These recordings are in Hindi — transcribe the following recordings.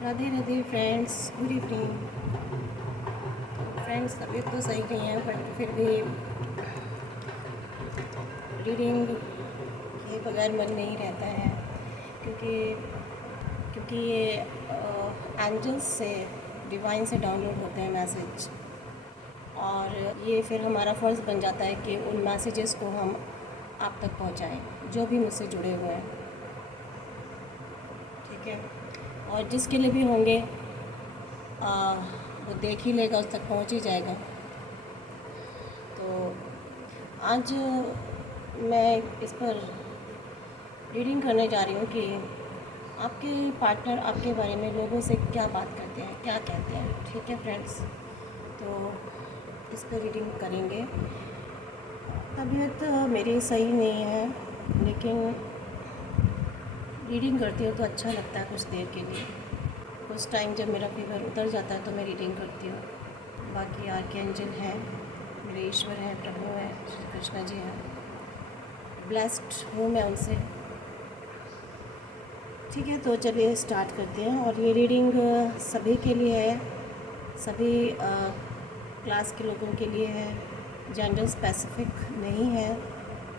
Radhe Radhe friends, good evening. Friends, तबीयत तो सही नहीं है बट फिर भी रीडिंग के बगैर मन नहीं रहता है, क्योंकि क्योंकि ये एंजल्स से, डिवाइन से डाउनलोड होते हैं मैसेज, और ये फिर हमारा फ़र्ज़ बन जाता है कि उन मैसेजेस को हम आप तक पहुंचाएं, जो भी मुझसे जुड़े हुए हैं। ठीक है, और जिसके लिए भी होंगे वो देख ही लेगा, उस तक पहुंच ही जाएगा। तो आज मैं इस पर रीडिंग करने जा रही हूँ कि आपके पार्टनर आपके बारे में लोगों से क्या बात करते हैं, क्या कहते हैं। ठीक है फ्रेंड्स, तो इस पर रीडिंग करेंगे। तबीयत मेरी सही नहीं है, लेकिन रीडिंग करती हूँ तो अच्छा लगता है कुछ देर के लिए। कुछ टाइम जब मेरा फीवर उतर जाता है तो मैं रीडिंग करती हूँ। बाकी आर्कएंजल हैं, मेरे ईश्वर हैं, प्रभु हैं, श्री कृष्ण जी हैं। ब्लेस्ड हूँ मैं उनसे। ठीक है, तो चलिए स्टार्ट करते हैं। और ये रीडिंग सभी के लिए है, सभी क्लास के लोगों के लिए है, जेंडर स्पेसिफिक नहीं है।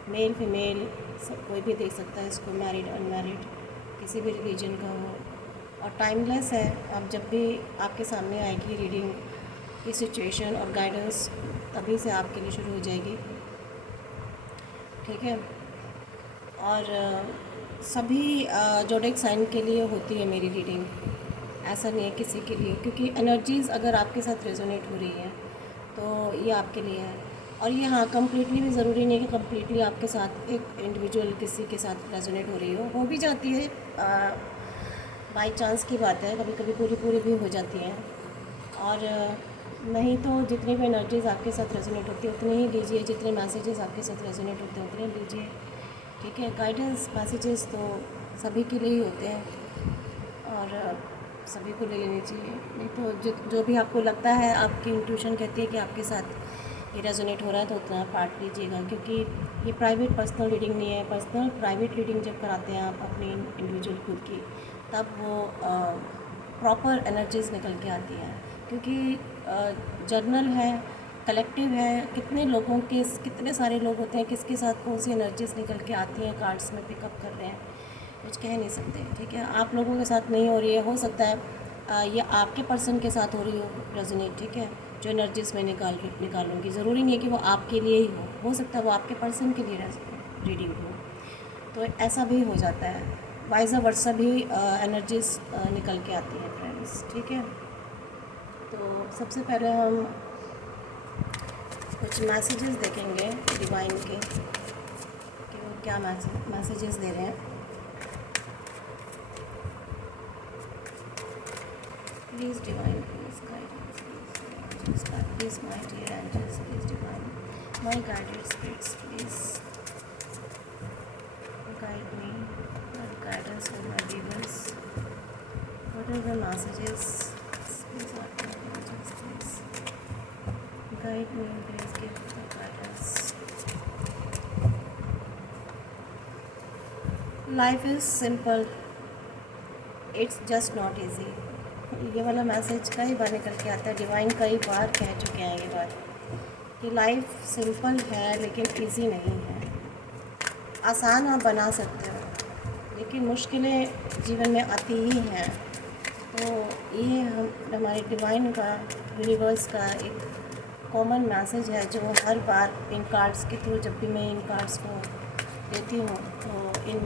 मेल फीमेल सब कोई भी देख सकता है इसको, मैरिड अनमैरिड, किसी भी रिलीजन का हो, और टाइमलेस है। आप जब भी आपके सामने आएगी रीडिंग की सिचुएशन और गाइडेंस, तभी से आपके लिए शुरू हो जाएगी। ठीक है, और सभी जोडिक साइन के लिए होती है मेरी रीडिंग, ऐसा नहीं है किसी के लिए, क्योंकि एनर्जीज़ अगर आपके साथ रेजोनेट हो रही है तो ये आपके लिए है। और ये हाँ, कम्प्लीटली भी ज़रूरी नहीं है कि कम्प्लीटली आपके साथ एक इंडिविजुअल किसी के साथ रेजोनेट हो रही हो भी जाती है, बाई चांस की बात है, कभी कभी पूरी पूरी भी हो जाती हैं। और नहीं तो जितनी भी एनर्जीज़ आपके साथ रेजोनेट होती है उतनी ही लीजिए, जितने मैसेजेस आपके साथ रेजोनेट होते हैं उतने लीजिए। ठीक है, गाइडेंस मैसेजेस तो सभी के लिए ही होते हैं और सभी को ले लेनी चाहिए। नहीं तो जो भी आपको लगता है, आपकी इंट्यूशन कहती है कि आपके साथ ये रेजोनेट हो रहा है, तो उतना पार्ट लीजिएगा, क्योंकि ये प्राइवेट पर्सनल रीडिंग नहीं है। पर्सनल प्राइवेट रीडिंग जब कराते हैं आप अपनी इंडिविजुअल खुद की, तब वो प्रॉपर एनर्जीज निकल के आती हैं, क्योंकि जर्नल है, कलेक्टिव है, कितने लोगों के, कितने सारे लोग होते हैं, किसके साथ कौन सी एनर्जीज निकल के आती हैं, कार्ड्स में पिकअप कर रहे हैं, कुछ कह नहीं सकते। ठीक है, आप लोगों के साथ नहीं हो रही है, हो सकता है ये आपके पर्सन के साथ हो रही हो रेजोनेट। ठीक है, जो एनर्जीज मैं निकालूंगी, ज़रूरी नहीं है कि वो आपके लिए ही हो सकता है वो आपके पर्सन के लिए रीडिंग हो, तो ऐसा भी हो जाता है। वाइज़ वर्सा भी एनर्जीज निकल के आती हैं फ्रेंड्स। ठीक है, तो सबसे पहले हम कुछ मैसेजेस देखेंगे डिवाइन के, कि वो क्या मैसेजेस दे रहे हैं। Please divine, please guidance, please my dear angels, please divine, my guided spirits, please guide me, guidance for my readers. What are the messages? Please, angels, please guide me, please give the guidance. Life is simple, it's just not easy. ये वाला मैसेज कई बार निकल के आता है, डिवाइन कई बार कह चुके हैं ये बात, कि लाइफ सिंपल है लेकिन इजी नहीं है। आसान आप बना सकते हो, लेकिन मुश्किलें जीवन में आती ही हैं। तो ये हमारे डिवाइन का, यूनिवर्स का एक कॉमन मैसेज है, जो हर बार इन कार्ड्स के थ्रू, जब भी मैं इन कार्ड्स को देती हूँ, तो इन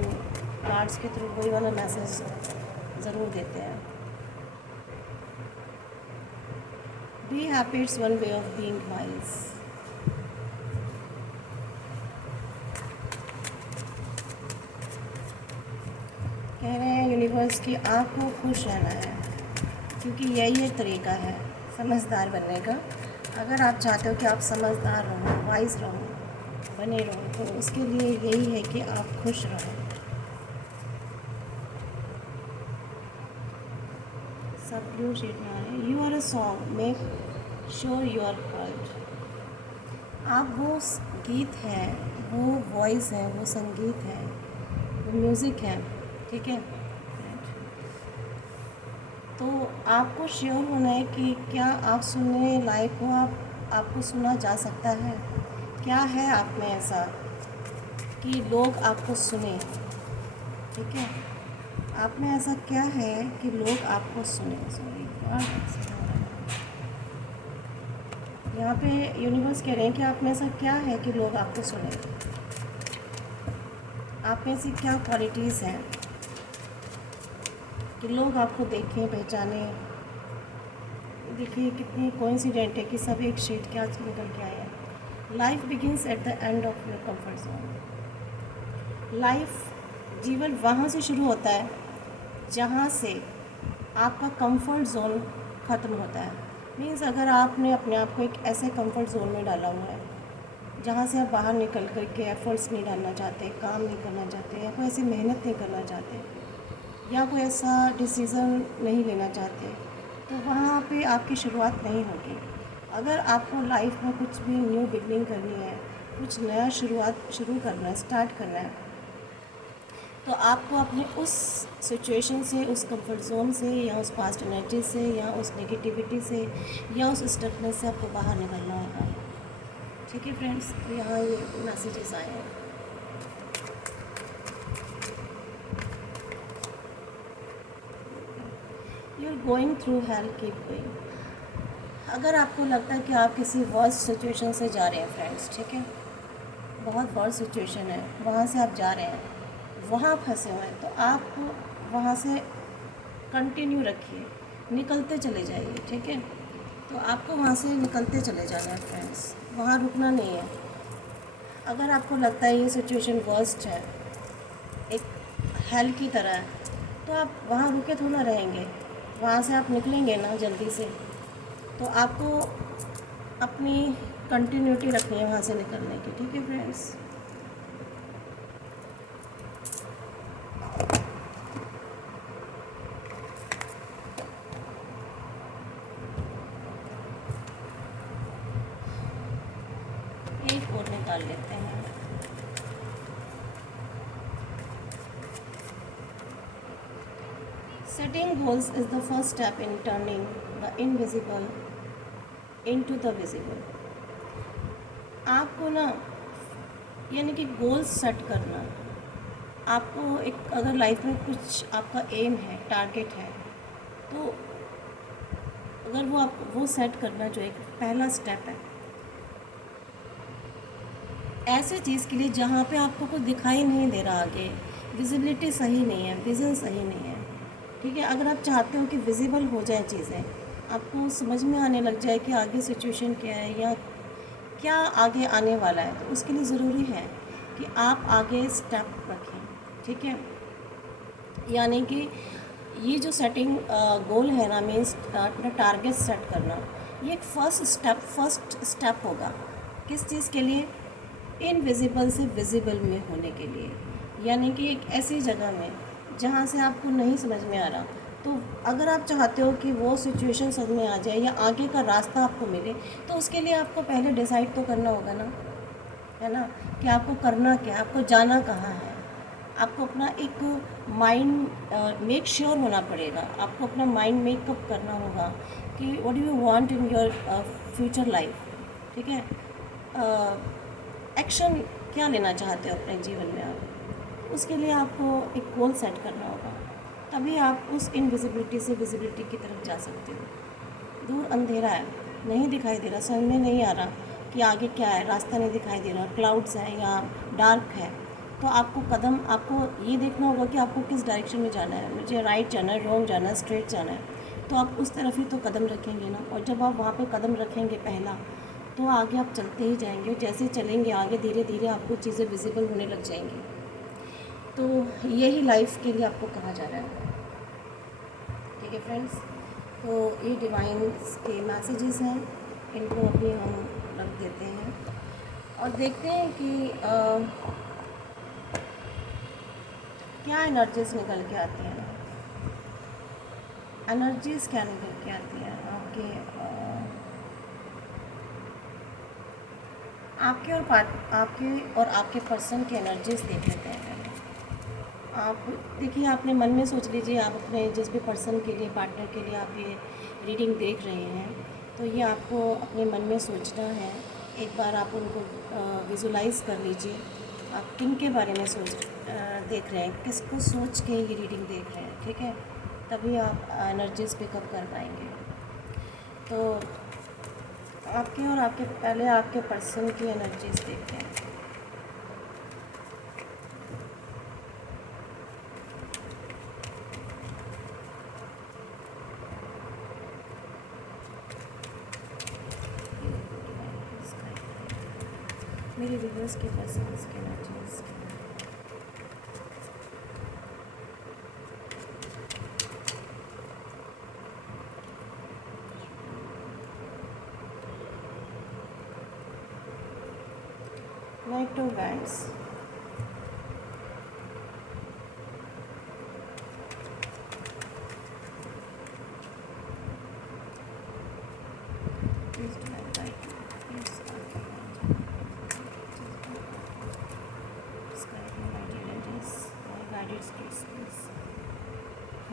कार्ड्स के थ्रू वही वाला मैसेज ज़रूर देते हैं। Be happy, it's one way of being wise. कह रहे हैं यूनिवर्स कि आपको खुश रहना है, क्योंकि यही एक तरीका है समझदार बनने का। अगर आप चाहते हो कि आप समझदार रहो, वाइज रहो, बने रहो, तो उसके लिए यही है कि आप खुश रहो। सब ब्लू शेड में आ रहे हैं। You are a song, make sure you are heard. आप वो गीत हैं, वो वॉइस है, वो संगीत है, वो म्यूज़िक है। ठीक है, तो आपको श्योर होना है कि क्या आप सुनने लायक हो, आपको सुना जा सकता है। क्या है आप में ऐसा कि लोग आपको सुने, ठीक है। आप में ऐसा क्या है कि लोग आपको सुने। सॉरी, यहाँ पे यूनिवर्स कह रहे हैं कि आप में ऐसा क्या है कि लोग आपको सुने। आप में ऐसी क्या क्वालिटीज़ हैं कि लोग आपको देखें, पहचाने। देखिए कितनी कोइंसिडेंट है कि सब एक शेड के आज निकल के आए हैं। Life begins at the end of your comfort zone. Life, जीवन वहाँ से शुरू होता है जहाँ से आपका कंफर्ट जोन ख़त्म होता है। मीन्स अगर आपने अपने आप को एक ऐसे कंफर्ट जोन में डाला हुआ है जहाँ से आप बाहर निकल कर के एफर्ट्स नहीं डालना चाहते, काम नहीं करना चाहते, या कोई ऐसी मेहनत नहीं करना चाहते, या कोई ऐसा डिसीज़न नहीं लेना चाहते, तो वहाँ पे आपकी शुरुआत नहीं होगी। अगर आपको लाइफ में कुछ भी न्यू बिगनिंग करनी है, कुछ नया शुरू करना है, स्टार्ट करना है, तो आपको अपने उस सिचुएशन से, उस कंफर्ट जोन से, या उस पास्ट एनर्जी से, या उस नेगेटिविटी से, या उस स्टकनेस से आपको बाहर निकलना होगा। ठीक है फ्रेंड्स, तो यहाँ ये मैसेजेस आए हैं। You are going through hell, keep going. अगर आपको लगता है कि आप किसी वर्स्ट सिचुएशन से जा रहे हैं फ्रेंड्स, ठीक है, बहुत वर्स्ट सिचुएशन है, वहाँ से आप जा रहे हैं, वहाँ फंसे हुए हैं, तो आप वहाँ से कंटिन्यू रखिए, निकलते चले जाइए, ठीक है। तो आपको वहाँ से निकलते चले जाना है फ्रेंड्स, वहाँ रुकना नहीं है। अगर आपको लगता है ये सिचुएशन वर्स्ट है, एक हेल की तरह है, तो आप वहाँ रुके थोड़ा रहेंगे, वहाँ से आप निकलेंगे ना जल्दी से, तो आपको अपनी कंटिन्यूटी रखनी है वहाँ से निकलने की, ठीक है फ्रेंड्स। एक और निकाल लेते हैं। Setting goals is the first step in turning the invisible into the visible। आपको ना, यानी कि गोल्स सेट करना, आपको एक अगर लाइफ में कुछ आपका एम है, टारगेट है, तो अगर वो सेट करना जो एक पहला स्टेप है ऐसी चीज़ के लिए जहाँ पे आपको कुछ दिखाई नहीं दे रहा आगे, विजिबिलिटी सही नहीं है, विज़न सही नहीं है, ठीक है। अगर आप चाहते हो कि विजिबल हो जाए चीज़ें, आपको समझ में आने लग जाए कि आगे सिचुएशन क्या है या क्या आगे आने वाला है, तो उसके लिए ज़रूरी है कि आप आगे स्टेप रखें, ठीक है। यानी कि ये जो सेटिंग गोल है ना, मीन्स अपना टारगेट सेट करना, ये एक फर्स्ट स्टेप होगा। किस चीज़ के लिए? इनविजिबल से विजिबल में होने के लिए। यानी कि एक ऐसी जगह में जहाँ से आपको नहीं समझ में आ रहा, तो अगर आप चाहते हो कि वो सिचुएशन समझ में आ जाए या आगे का रास्ता आपको मिले, तो उसके लिए आपको पहले डिसाइड तो करना होगा ना, है ना, कि आपको करना क्या है, आपको जाना कहाँ है। आपको अपना एक माइंड मेक श्योर होना पड़ेगा, आपको अपना माइंड मेकअप करना होगा कि what do you want in your future life, ठीक है। एक्शन क्या लेना चाहते हो अपने जीवन में आप, उसके लिए आपको एक गोल सेट करना होगा, तभी आप उस इनविजिबिलिटी से विजिबिलिटी की तरफ जा सकते हो। दूर अंधेरा है, नहीं दिखाई दे रहा, समझ में नहीं आ रहा कि आगे क्या है, रास्ता नहीं दिखाई दे रहा, क्लाउड्स हैं या डार्क है, तो आपको ये देखना होगा कि आपको किस डायरेक्शन में जाना है। मुझे राइट जाना है, रॉन्ग जाना है, स्ट्रेट जाना है, तो आप उस तरफ ही तो कदम रखेंगे ना। और जब आप वहाँ पे कदम रखेंगे पहला, तो आगे आप चलते ही जाएंगे, और जैसे चलेंगे आगे धीरे धीरे आपको चीज़ें विजिबल होने लग जाएंगी। तो यही लाइफ के लिए आपको कहा जा रहा है, ठीक है फ्रेंड्स। तो ये डिवाइन्स के मैसेजेस हैं, इनको अभी हम रख देते हैं और देखते हैं कि क्या एनर्जीज निकल के आती हैं। एनर्जीज क्या निकल के आती हैं आपके और आपके पर्सन की एनर्जीज देख लेते हैं पहले। आप देखिए, आपने मन में सोच लीजिए, आप अपने जिस भी पर्सन के लिए, पार्टनर के लिए आप ये रीडिंग देख रहे हैं, तो ये आपको अपने मन में सोचना है। एक बार आप उनको विजुलाइज कर लीजिए, आप किन के बारे में देख रहे हैं, किसको सोच के ये रीडिंग देख रहे हैं, ठीक है। तभी आप एनर्जीज पिकअप कर पाएंगे। तो आपके और आपके पहले आपके पर्सन की एनर्जीज देखते हैं। मेरे व्यूअर्स के पर्सन्स के energies, night of wands,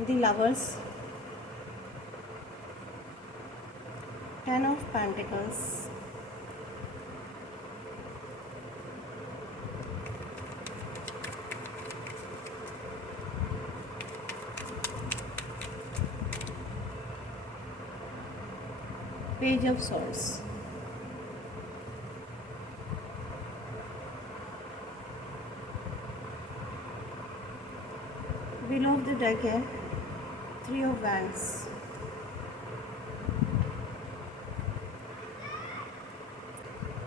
the lovers, 10 of Pentacles, Page of Swords, Wheel of the deck है 3 of Wands,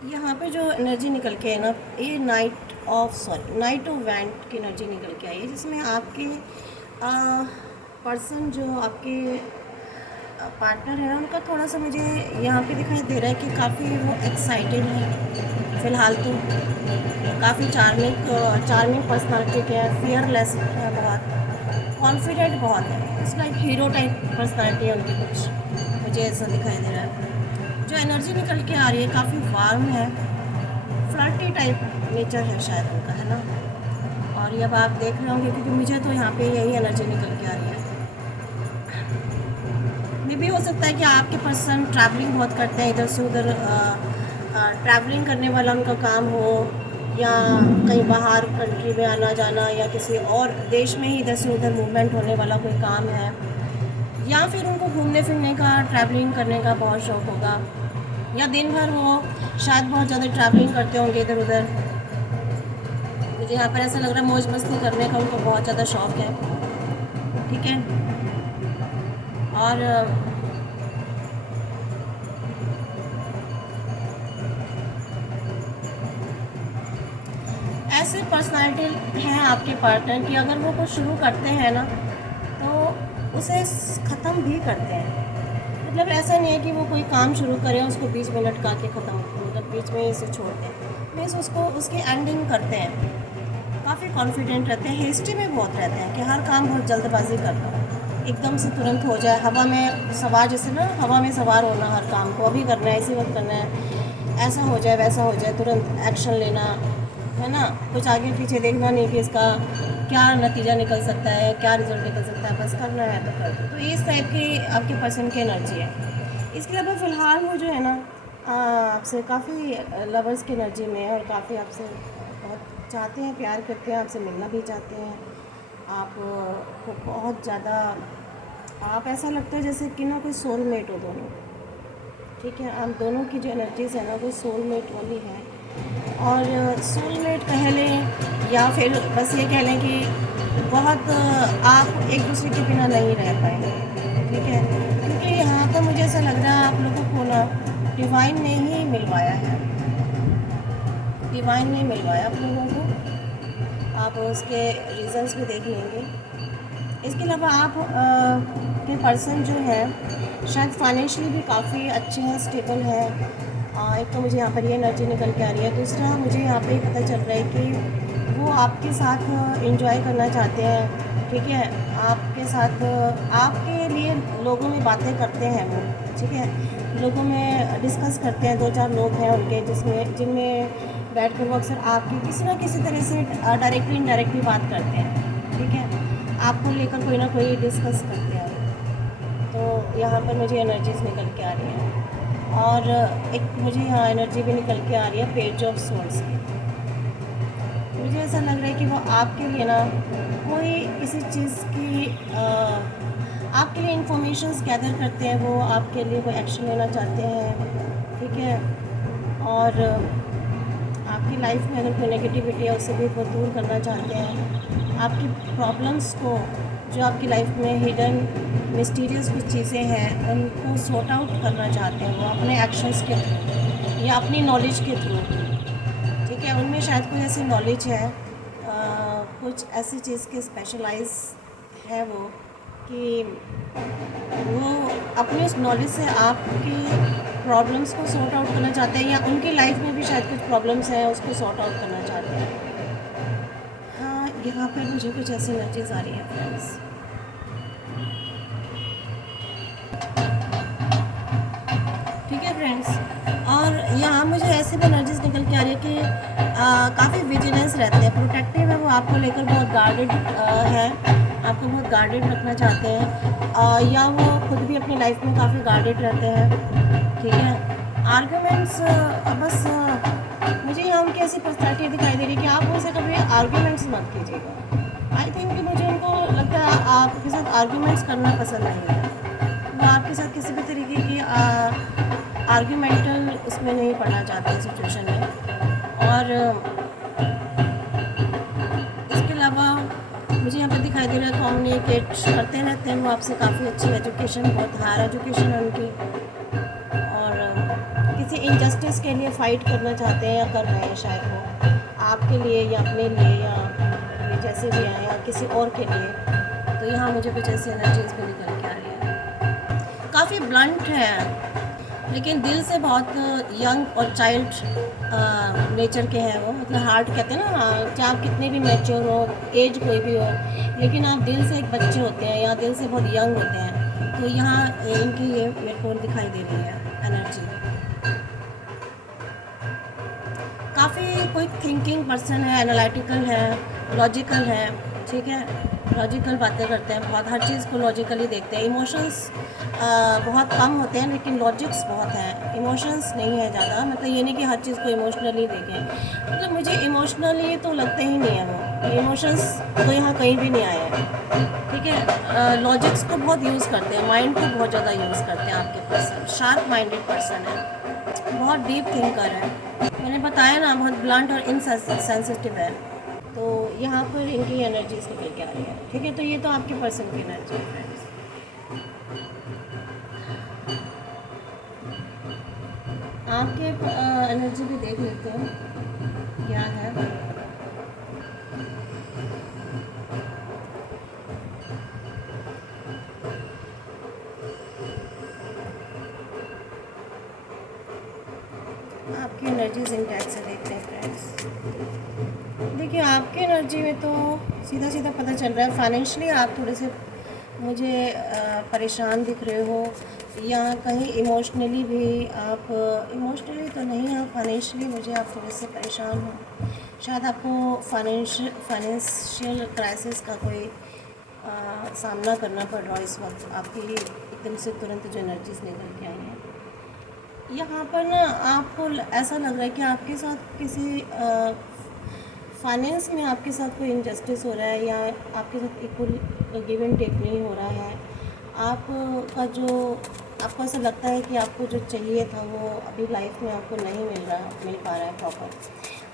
यहाँ पे जो एनर्जी निकल के है ना, ये नाइट ऑफ वैंड की एनर्जी निकल के आई है, जिसमें आपके पर्सन जो आपके पार्टनर है ना, उनका थोड़ा सा मुझे यहाँ पे दिखाई दे रहा है कि काफ़ी वो एक्साइटेड है फ़िलहाल तो। काफ़ी चार्मिंग पर्सनालिटी के है, फियरलेस है, बहुत कॉन्फिडेंट बहुत है, it's like hero type personality है उनकी कुछ, मुझे ऐसा दिखाई दे रहा है। जो एनर्जी निकल के आ रही है काफ़ी वार्म है, फ्लर्टी टाइप नेचर है शायद उनका, है ना। और ये अब आप देख रहे होंगे, क्योंकि मुझे तो यहाँ पे यही एनर्जी निकल के आ रही है। ये भी हो सकता है कि आपके पर्सन ट्रैवलिंग बहुत करते हैं, इधर से उधर ट्रैवलिंग करने वाला उनका काम हो, या कहीं बाहर कंट्री में आना जाना, या किसी और देश में ही इधर से उधर मूवमेंट होने वाला कोई काम है, या फिर उनको घूमने फिरने का, ट्रैवलिंग करने का बहुत शौक़ होगा, या दिन भर वो शायद बहुत ज़्यादा ट्रैवलिंग करते होंगे इधर उधर। मुझे यहाँ पर ऐसा लग रहा है मौज मस्ती करने का उनको बहुत ज़्यादा शौक़ है, ठीक है। और ऐसे पर्सनालिटी हैं आपके पार्टनर की, अगर वो कुछ शुरू करते हैं ना तो उसे ख़त्म भी करते हैं। मतलब ऐसा नहीं है कि वो कोई काम शुरू करें उसको 20 मिनट का के ख़त्म, मतलब बीच में इसे छोड़ दें, मीन्स उसको उसकी एंडिंग करते हैं। काफ़ी कॉन्फिडेंट रहते हैं, हिस्ट्री में बहुत रहते हैं कि हर काम बहुत जल्दबाजी करना, एकदम से तुरंत हो जाए, हवा में सवार, जैसे ना हवा में सवार होना, हर काम को अभी करना है, इसी वक्त करना है, ऐसा हो जाए वैसा हो जाए, तुरंत एक्शन लेना, है ना। कुछ आगे पीछे देखना नहीं कि इसका क्या नतीजा निकल सकता है, क्या रिजल्ट निकल सकता है, बस करना है तो कर दो। तो इस टाइप की आपके पर्सन की एनर्जी है। इसके अलावा फ़िलहाल वो जो है ना आपसे काफ़ी लवर्स की एनर्जी में है, और काफ़ी आपसे बहुत चाहते हैं, प्यार करते हैं, आपसे मिलना भी चाहते हैं। आप को बहुत ज़्यादा, आप ऐसा लगता है जैसे कि ना कोई सोलमेट हो दोनों, ठीक है। आप दोनों की जो एनर्जीज़ है ना कोई सोलमेट वाली है, और सोलमेट कह लें या फिर बस ये कह लें कि बहुत आप एक दूसरे के बिना नहीं रह पाएंगे, ठीक है। क्योंकि यहाँ पर मुझे ऐसा लग रहा है आप लोगों को ना डिवाइन ने ही मिलवाया है, डिवाइन ने मिलवाया आप लोगों को। आप उसके रीज़न्स भी देख लेंगे। इसके अलावा आप के पर्सन जो है शायद फाइनेंशियली भी काफ़ी अच्छे हैं, स्टेबल हैं। एक तो मुझे यहाँ पर ये एनर्जी निकल के आ रही है, दूसरा मुझे यहाँ पे पता चल रहा है कि वो आपके साथ एंजॉय करना चाहते हैं, ठीक है। आपके साथ, आपके लिए लोगों में बातें करते हैं वो, ठीक है। लोगों में डिस्कस करते हैं, 2-4 लोग हैं उनके जिनमें बैठ कर वो अक्सर आपकी किसी न किसी तरह से डायरेक्टली इनडायरेक्टली बात करते हैं, ठीक है, आपको लेकर कोई ना कोई डिस्कस करते हैं। तो यहाँ पर मुझे एनर्जीज़ निकल के आ रही हैं, और एक मुझे यहाँ एनर्जी भी निकल के आ रही है पेज ऑफ सोर्स की। मुझे ऐसा लग रहा है कि वो आपके लिए ना कोई किसी चीज़ की आपके लिए इंफॉर्मेशंस गैदर करते हैं, वो आपके लिए कोई एक्शन लेना चाहते हैं, ठीक है। और आपकी लाइफ में अगर कोई नेगेटिविटी है उसे भी वो दूर करना चाहते हैं। आपकी प्रॉब्लम्स को, जो आपकी लाइफ में हिडन मिस्टीरियस कुछ चीज़ें हैं, उनको सॉर्ट आउट करना चाहते हैं वो अपने एक्शंस के थ्रू या अपनी नॉलेज के थ्रू, ठीक है। उनमें शायद कोई ऐसी नॉलेज है, कुछ ऐसी चीज़ के स्पेशलाइज है वो, कि वो अपने उस नॉलेज से आपकी प्रॉब्लम्स को सॉर्ट आउट करना चाहते हैं, या उनकी लाइफ में भी शायद कुछ प्रॉब्लम्स हैं उसको सॉर्ट आउट करना चाहते हैं। हाँ, यहाँ पर मुझे कुछ ऐसी एनर्जीज आ रही है फ्रेंड्स। ठीक है फ्रेंड्स, और यहाँ मुझे ऐसे भी एनर्जीज निकल के आ रही है कि काफ़ी विजिलेंस रहते हैं, प्रोटेक्टिव है वो, आपको लेकर बहुत गार्डेड है, आपको बहुत गार्डेड रखना चाहते हैं, या वो खुद भी अपनी लाइफ में काफ़ी गार्डेड रहते हैं, ठीक है। आर्ग्यूमेंट्स, बस मुझे यहाँ उनकी ऐसी पर्सनैलिटी दिखाई दे रही है कि आप उनसे कभी आर्ग्यूमेंट्स मत कीजिएगा। आई थिंक कि मुझे उनको लगता है आपके साथ आर्ग्यूमेंट्स करना पसंद नहीं है, वो आपके साथ किसी भी तरीके की आर्ग्यूमेंटल उसमें नहीं पढ़ना चाहते सिचुएशन में। और इसके अलावा मुझे यहाँ पर दिखाई दे रहा है कम्युनिकेट करते रहते हैं वो आपसे, काफ़ी अच्छी एजुकेशन, बहुत हायर एजुकेशन है उनकी, और किसी इनजस्टिस के लिए फ़ाइट करना चाहते हैं या कर रहे हैं शायद वो, आपके लिए या अपने लिए या जैसे भी हैं या किसी और के लिए। तो यहाँ मुझे कुछ ऐसी एनर्जीज भी निकल के आ रही है। काफ़ी ब्लंट है, लेकिन दिल से बहुत यंग और चाइल्ड नेचर के हैं वो, मतलब हार्ट कहते हैं ना, चाहे आप कितने भी मैच्योर हो, एज कोई भी हो, लेकिन आप दिल से एक बच्चे होते हैं या दिल से बहुत यंग होते हैं। तो यहाँ इनकी ये मेरे को दिखाई दे रही है एनर्जी। काफ़ी क्विक थिंकिंग पर्सन है, एनालिटिकल है, लॉजिकल है, ठीक है, लॉजिकल बातें करते हैं बहुत, हर चीज़ को लॉजिकली देखते हैं। इमोशंस बहुत कम होते हैं, लेकिन लॉजिक्स बहुत हैं, इमोशंस नहीं है ज़्यादा। मतलब ये नहीं कि हर चीज़ को इमोशनली देखें, मतलब मुझे इमोशनली तो लगते ही नहीं है वो, इमोशंस तो यहाँ कहीं भी नहीं आए हैं, ठीक है। लॉजिक्स को बहुत यूज़ करते हैं, माइंड को बहुत ज़्यादा यूज़ करते हैं आपके पर्सन, शार्प माइंडेड पर्सन है, बहुत डीप थिंकर है, मैंने बताया ना, बहुत ब्लंट और इनसेंसिटिव है। तो यहाँ पर इनकी एनर्जीज निकल के आ रही है, ठीक है। तो ये तो आपके पर्सन की एनर्जी है फ्रेंड्स। आपके एनर्जी भी देख लेते हैं क्या है। आपकी एनर्जीज इंटैक्ट से देखते हैं फ्रेंड्स। देखिए, आपकी एनर्जी में तो सीधा सीधा पता चल रहा है फाइनेंशियली आप थोड़े से मुझे परेशान दिख रहे हो, या कहीं इमोशनली भी आप, इमोशनली तो नहीं, आप फाइनेंशियली मुझे आप थोड़े से परेशान हो, शायद आपको फाइनेंशियल क्राइसिस का कोई सामना करना पड़ रहा है इस वक्त। आपकी एकदम से तुरंत जो एनर्जीज निकल के आई हैं यहाँ पर ना, आपको ऐसा लग रहा है कि आपके साथ किसी फाइनेंस में आपके साथ कोई इनजस्टिस हो रहा है, या आपके साथ इक्वल गिव एंड टेक नहीं हो रहा है। आपका जो, आपको ऐसा लगता है कि आपको जो चाहिए था वो अभी लाइफ में आपको नहीं मिल पा रहा है प्रॉपर।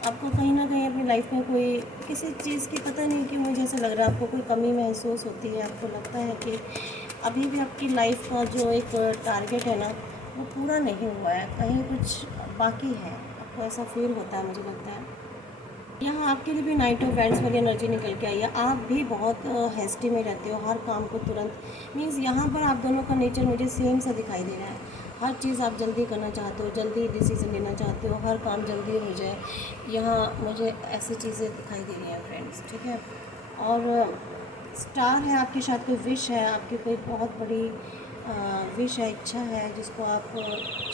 आपको कहीं ना कहीं अपनी लाइफ में कोई किसी चीज़ की, पता नहीं क्यों मुझे ऐसा लग रहा है, आपको कोई कमी महसूस होती है। आपको लगता है कि अभी भी आपकी लाइफ का जो एक टारगेट है ना, वो पूरा नहीं हुआ है, कहीं कुछ बाकी है, आपको ऐसा फील होता है, मुझे लगता है। यहाँ आपके लिए भी नाइट ऑफ वैंड्स वाली एनर्जी निकल के आई है। आप भी बहुत हेस्टी में रहते हो, हर काम को तुरंत, मीन्स यहाँ पर आप दोनों का नेचर मुझे सेम सा दिखाई दे रहा है। हर चीज़ आप जल्दी करना चाहते हो, जल्दी डिसीज़न लेना चाहते हो, हर काम जल्दी हो जाए, यहाँ मुझे ऐसी चीज़ें दिखाई दे रही हैं फ्रेंड्स, ठीक है। और स्टार है, आपकी शायद कोई विश है, आपकी कोई बहुत बड़ी विश है, इच्छा है, जिसको आप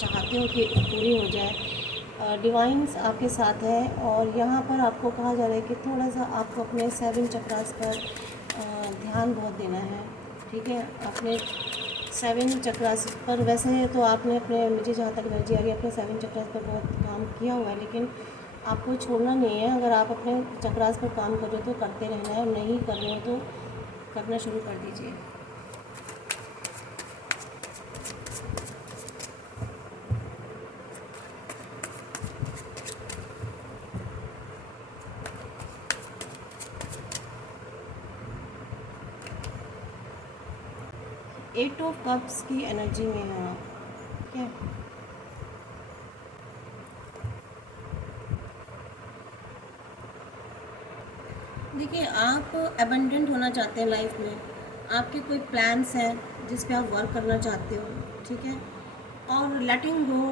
चाहते हो कि पूरी हो जाए। डिवाइंस आपके साथ है, और यहाँ पर आपको कहा जा रहा है कि थोड़ा सा आपको अपने 7 चक्रास पर ध्यान बहुत देना है, ठीक है। अपने 7 चक्रास पर, वैसे तो आपने अपने, मुझे जहाँ तक एनर्जी आ रही है, अपने 7 चक्रास पर बहुत काम किया हुआ है, लेकिन आपको छोड़ना नहीं है। अगर आप अपने चक्रास पर काम कर रहे हो तो करते रहना है, और नहीं कर रहे हो तो करना शुरू कर दीजिए। एट ऑफ कप्स की एनर्जी में है आप, ठीक है। देखिए, आप एबंडेंट होना चाहते हैं लाइफ में, आपके कोई प्लान्स हैं जिस पे आप वर्क करना चाहते हो, ठीक है। और लेटिंग गो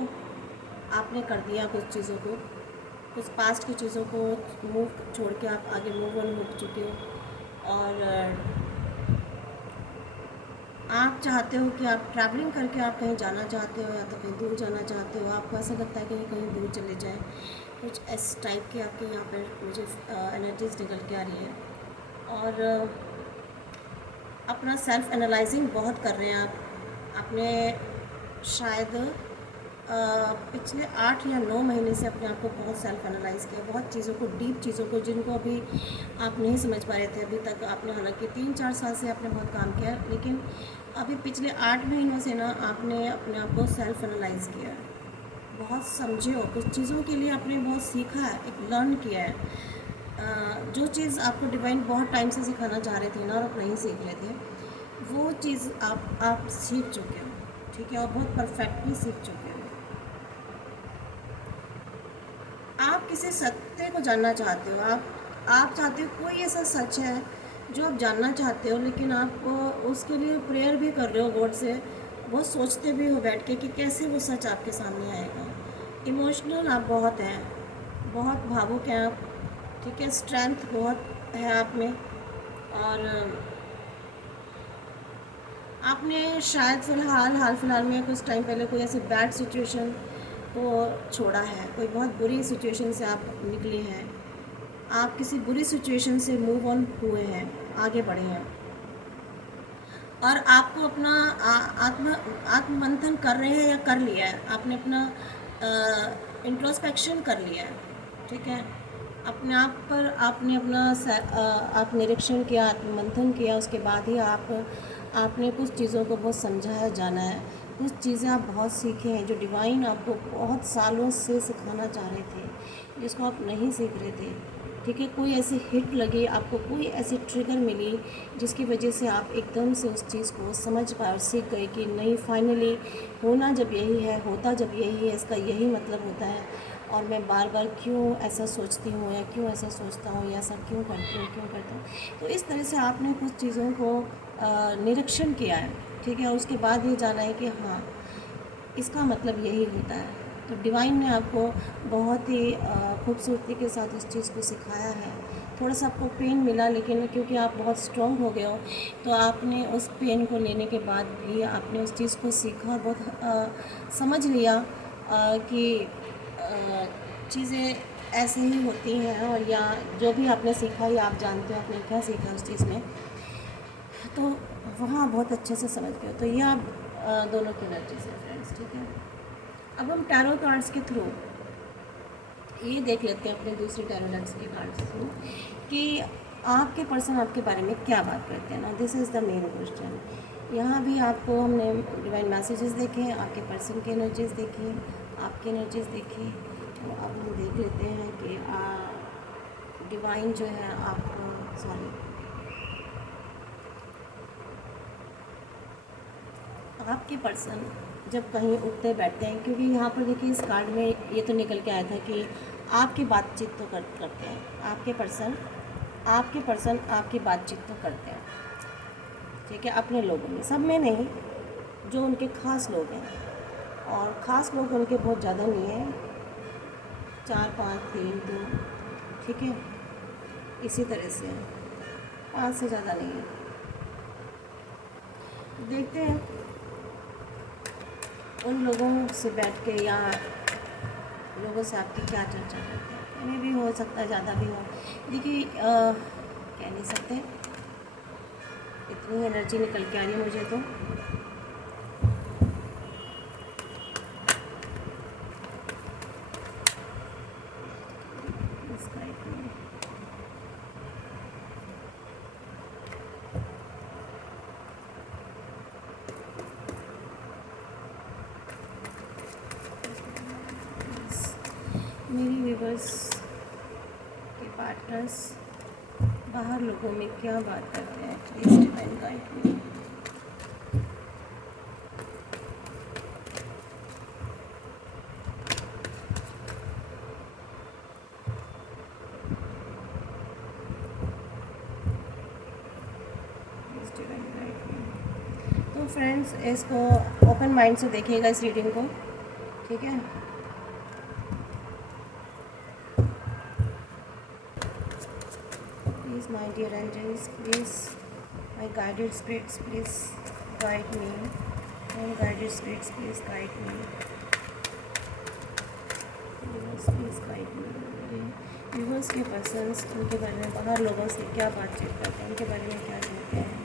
आपने कर दिया कुछ चीज़ों को, कुछ पास्ट की चीज़ों को मूव छोड़ के आप आगे मूव ऑन हो चुके हो। और आप चाहते हो कि आप ट्रैवलिंग करके आप कहीं जाना चाहते हो, या तो कहीं दूर जाना चाहते हो, आपको ऐसा लगता है कि कहीं दूर चले जाएं, कुछ इस टाइप की आपके यहाँ पर मुझे एनर्जीज निकल के आ रही है। और अपना सेल्फ एनालाइजिंग बहुत कर रहे हैं आप। आपने शायद पिछले 8 या 9 महीने से अपने आप को बहुत सेल्फ एनालाइज किया, बहुत चीज़ों को, डीप चीज़ों को, जिनको अभी आप नहीं समझ पा रहे थे अभी तक। आपने हालांकि 3-4 साल से आपने बहुत काम किया, लेकिन अभी पिछले 8 महीनों से ना आपने अपने आप को सेल्फ एनालाइज किया है, बहुत समझे हो, कुछ चीज़ों के लिए आपने बहुत सीखा है, एक लर्न किया है। जो चीज़ आपको डिवाइन बहुत टाइम से सिखाना चाह रहे थे ना, और आप नहीं सीख रहे थे, वो चीज़ आप सीख चुके हो, ठीक है, और बहुत परफेक्टली सीख चुके हो। आप किसी सत्य को जानना चाहते हो, आप चाहते हो कोई ऐसा सच है जो आप जानना चाहते हो, लेकिन आप उसके लिए प्रेयर भी कर रहे हो गॉड से, बहुत सोचते भी हो बैठ के कि कैसे वो सच आपके सामने आएगा। इमोशनल आप बहुत हैं, बहुत भावुक हैं आप, ठीक है, स्ट्रेंथ बहुत है आप में। और आपने शायद हाल फिलहाल में कुछ टाइम पहले कोई ऐसी बैड सिचुएशन को छोड़ा है, कोई बहुत बुरी सिचुएशन से आप निकले हैं, आप किसी बुरी सिचुएशन से मूव ऑन हुए हैं, आगे बढ़े हैं, और आपको अपना आत्म मंथन कर रहे हैं या कर लिया है, आपने अपना इंट्रोस्पेक्शन कर लिया है, ठीक है। अपने आप पर आपने अपना आप निरीक्षण किया, आत्म मंथन किया, उसके बाद ही आपने कुछ चीज़ों को बहुत समझा है, जाना है, कुछ चीज़ें आप बहुत सीखे हैं जो डिवाइन आपको बहुत सालों से सिखाना चाह रहे थे, जिसको आप नहीं सीख रहे थे, ठीक है। कोई ऐसी हिट लगी आपको, कोई ऐसी ट्रिगर मिली जिसकी वजह से आप एकदम से उस चीज़ को समझ पाए और सीख गए कि नहीं, फाइनली होना जब यही है, होता जब यही है, इसका यही मतलब होता है, और मैं बार बार क्यों ऐसा सोचती हूँ, या क्यों ऐसा सोचता हूँ, या ऐसा क्यों करती हूँ, क्यों करता हूँ। तो इस तरह से आपने कुछ चीज़ों को निरीक्षण किया है, ठीक है, उसके बाद ये जाना है कि हाँ, इसका मतलब यही होता है। तो डिवाइन ने आपको बहुत ही खूबसूरती के साथ उस चीज़ को सिखाया है। थोड़ा सा आपको पेन मिला, लेकिन क्योंकि आप बहुत स्ट्रॉन्ग हो गए हो, तो आपने उस पेन को लेने के बाद भी आपने उस चीज़ को सीखा, बहुत समझ लिया कि चीज़ें ऐसे ही होती हैं, और या जो भी आपने सीखा, या आप जानते हो आपने क्या सीखा उस चीज़ में, तो वहाँ बहुत अच्छे से समझ गए। तो ये आप दोनों की एनर्जी से फ्रेंड्स, ठीक है। अब हम टैरो कार्ड्स के थ्रू ये देख लेते हैं, अपने दूसरे टैरो डेक्स के कार्ड्स के थ्रू, कि आपके पर्सन आपके बारे में क्या बात करते हैं ना। This is the main question. यहाँ भी आपको हमने डिवाइन मैसेजेस देखे, आपके पर्सन की एनर्जीज देखी, आपकी एनर्जीज देखी। तो अब हम देख लेते हैं कि डिवाइन जो है आपको, सॉरी, आपके पर्सन जब कहीं उठते बैठते हैं, क्योंकि यहाँ पर देखिए इस कार्ड में ये तो निकल के आया था कि आपकी बातचीत तो करते हैं, आपके पर्सन आपकी बातचीत तो करते हैं, ठीक है, अपने लोगों में, सब में नहीं, जो उनके ख़ास लोग हैं, और ख़ास लोग उनके बहुत ज़्यादा नहीं हैं, 4, 5, 3, 2, ठीक है, इसी तरह से 5 से ज़्यादा नहीं है। देखते हैं उन लोगों से बैठ के, या लोगों से आपकी क्या चर्चा करते हैं। इन्हें भी हो सकता है ज़्यादा भी हो, देखिए कह नहीं सकते। इतनी एनर्जी निकल के आ रही है मुझे तो। मेरी व्यूवर्स के पार्टनर्स बाहर लोगों में क्या बात करते हैं, प्लीज़ डिवाइन गाइड मी। तो फ्रेंड्स, इसको ओपन माइंड से देखिएगा इस रीडिंग को, ठीक है। Please my dear angels, please my guided spirits, please guide me. My guided spirits, please guide me. Please guide me. मेरे व्यूवर्स के पर्सन्स, उनके बारे में बाहर लोगों से क्या बातचीत करते हैं, उनके बारे में क्या कहते हैं।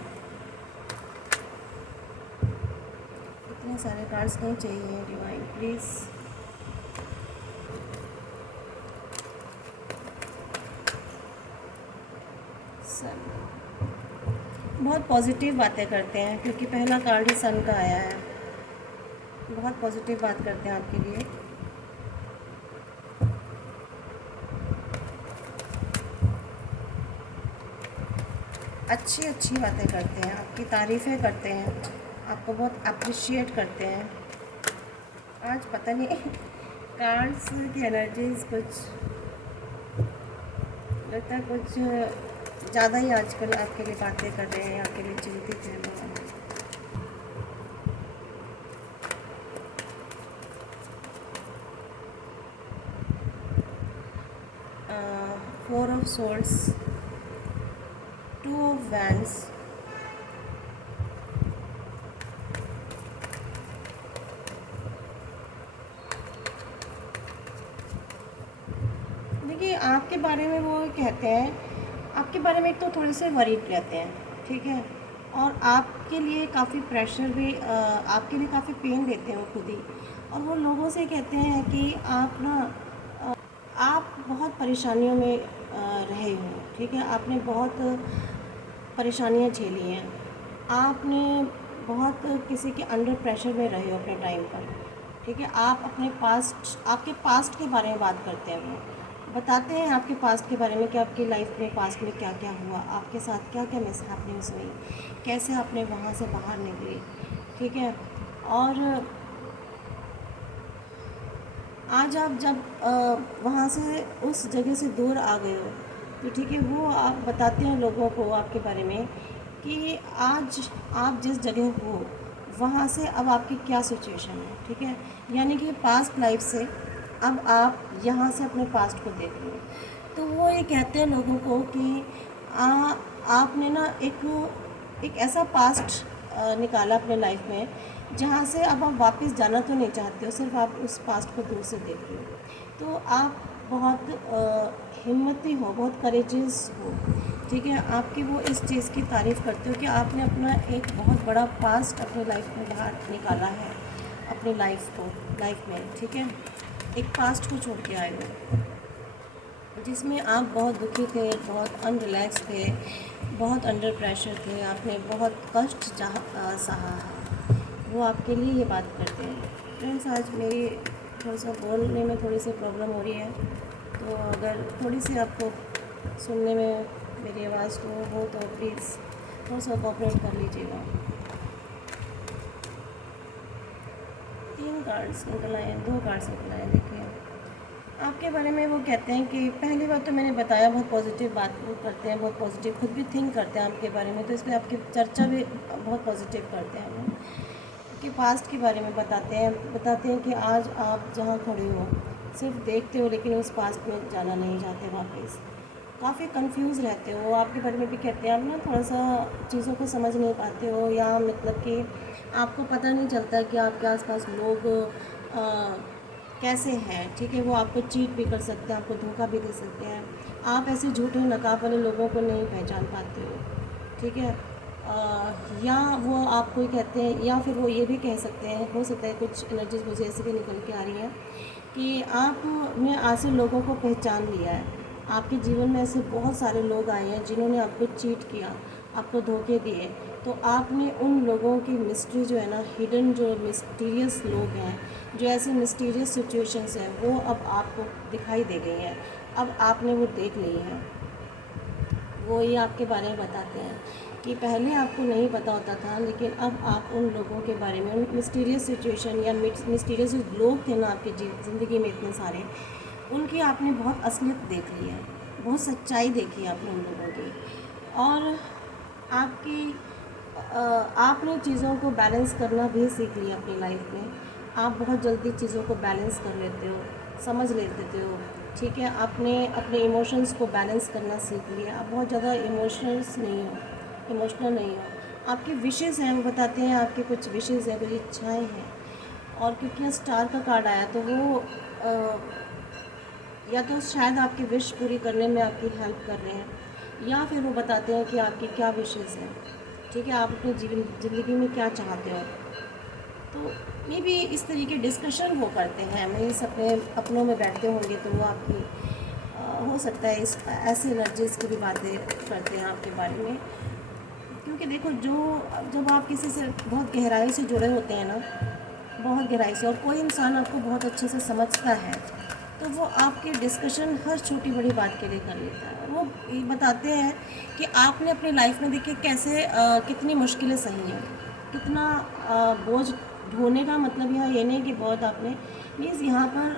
इतने सारे कार्ड्स नहीं चाहिए डिवाइन, प्लीज़। सन, बहुत पॉजिटिव बातें करते हैं क्योंकि पहला कार्ड ही सन का आया है। बहुत पॉजिटिव बात करते हैं आपके लिए। अच्छी अच्छी बातें करते हैं, आपकी तारीफ़ें करते हैं, आपको बहुत अप्रिशिएट करते हैं। आज पता नहीं कार्ड्स की एनर्जीज कुछ लगता है कुछ ज़्यादा ही आजकल आपके लिए बातें कर रहे हैं, आपके लिए चिंतित हैं बहुत। Four of swords, two of wands, देखिए आपके बारे में वो कहते हैं, आपके बारे में एक तो थोड़े से वरीड रहते हैं, ठीक है, और आपके लिए काफ़ी प्रेशर भी, आपके लिए काफ़ी पेन देते हैं वो खुद ही। और वो लोगों से कहते हैं कि आप ना आप बहुत परेशानियों में रहे हो, ठीक है, आपने बहुत परेशानियां झेली हैं, आपने बहुत किसी के अंडर प्रेशर में रहे हो अपने टाइम पर, ठीक है। आप अपने पास्ट, आपके पास्ट के बारे में बात करते हैं, वो बताते हैं आपके पास्ट के बारे में कि आपकी लाइफ में पास्ट में क्या क्या हुआ, आपके साथ क्या क्या मिसहैपनिंग्स हुई, कैसे आपने वहाँ से बाहर निकली, ठीक है। और आज आप जब वहाँ से उस जगह से दूर आ गए हो तो ठीक है, वो आप बताते हैं लोगों को आपके बारे में कि आज आप जिस जगह हो वहाँ से अब आपकी क्या सिचुएशन है, ठीक है। यानी कि पास्ट लाइफ से अब आप यहाँ से अपने पास्ट को देख लो। तो वो ये कहते हैं लोगों को कि आपने ना एक ऐसा पास्ट निकाला अपने लाइफ में जहाँ से अब आप वापस जाना तो नहीं चाहते हो, सिर्फ आप उस पास्ट को दूर से देख रहे हो। तो आप बहुत हिम्मती हो, बहुत करेजियस हो, ठीक है। आपकी वो इस चीज़ की तारीफ़ करते हो कि आपने अपना एक बहुत बड़ा पास्ट अपनी लाइफ में बाहर निकाला है, अपनी लाइफ में, ठीक है। एक पास्ट को छोड़ के आए हो जिसमें आप बहुत दुखी थे, बहुत अनरिलैक्स थे, बहुत अंडर प्रेशर थे, आपने बहुत कष्ट सहा है। वो आपके लिए ये बात करते हैं। फ्रेंड्स, आज मेरी थोड़ा सा बोलने में थोड़ी सी प्रॉब्लम हो रही है, तो अगर थोड़ी सी आपको सुनने में मेरी आवाज़ को हो तो प्लीज़ थोड़ा सा कोऑपरेट कर लीजिएगा। 3 कार्ड्स निकल आए, 2 कार्ड्स निकल आए। देखिए आपके बारे में वो कहते हैं कि पहली बात तो मैंने बताया, बहुत पॉजिटिव बात वो करते हैं, बहुत पॉजिटिव खुद भी थिंक करते हैं आपके बारे में, तो इसलिए आपकी चर्चा भी बहुत पॉजिटिव करते हैं वो। कि पास्ट के बारे में बताते हैं कि आज आप जहाँ खड़े हो सिर्फ देखते हो, लेकिन उस पास्ट में जाना नहीं चाहते वापस, काफ़ी कंफ्यूज रहते हो। आपके बारे में भी कहते हैं आप ना थोड़ा सा चीज़ों को समझ नहीं पाते हो, या मतलब कि आपको पता नहीं चलता कि आपके आसपास लोग कैसे हैं, ठीक है। वो आपको चीट भी कर सकते हैं, आपको धोखा भी दे सकते हैं। आप ऐसे झूठे नकाब वाले लोगों को नहीं पहचान पाते हो, ठीक है। या वो आपको ही कहते हैं, या फिर वो ये भी कह सकते हैं, हो सकता है कुछ एनर्जीज मुझे ऐसे भी निकल के आ रही हैं कि आपने आज से लोगों को पहचान लिया है। आपके जीवन में ऐसे बहुत सारे लोग आए हैं जिन्होंने आपको चीट किया, आपको धोखे दिए, तो आपने उन लोगों की मिस्ट्री जो है ना, हिडन जो मिस्टीरियस लोग हैं, जो ऐसे मिस्टीरियस सिचुएशंस हैं, वो अब आपको दिखाई दे गई हैं। अब आपने वो देख ली है। वो ये आपके बारे में बताते हैं कि पहले आपको नहीं पता होता था, लेकिन अब आप उन लोगों के बारे में, उन मिस्टीरियस सिचुएशन या मिस्टीरियस लोग थे ना आपकी ज़िंदगी में इतने सारे, उनकी आपने बहुत असलियत देख ली है, बहुत सच्चाई देखी है आपने उन लोगों की। और आपकी आपने चीज़ों को बैलेंस करना भी सीख लिया अपनी लाइफ में। आप बहुत जल्दी चीज़ों को बैलेंस कर लेते हो, समझ लेते हो, ठीक है। आपने अपने इमोशंस को बैलेंस करना सीख लिया। आप बहुत ज़्यादा इमोशनल नहीं हो। आपकी विशेज़ हैं, वो बताते हैं आपके कुछ विशेज़ हैं, कुछ इच्छाएँ हैं। और क्योंकि स्टार का कार्ड आया तो वो या तो शायद आपकी विश पूरी करने में आपकी हेल्प कर रहे हैं, या फिर वो बताते हैं कि आपकी क्या विशेज़ हैं, ठीक है, आप अपनी ज़िंदगी में क्या चाहते हो। तो मे भी इस तरीके डिस्कशन वो करते हैं, मीन्स अपनों में बैठते होंगे तो वो आपकी हो सकता है इस ऐसी एनर्जीज़ की भी बातें करते हैं आपके बारे में। क्योंकि देखो, जब आप किसी से बहुत गहराई से जुड़े होते हैं ना, बहुत गहराई से, और कोई इंसान आपको बहुत अच्छे से समझता है, तो वो आपके डिस्कशन हर छोटी बड़ी बात के लिए कर लेता है। वो ये बताते हैं कि आपने अपनी लाइफ में देखिए कैसे कितनी मुश्किलें सही हैं, कितना बोझ ढोने का मतलब यहाँ ये नहीं कि बहुत आपने, मीन्स यहाँ पर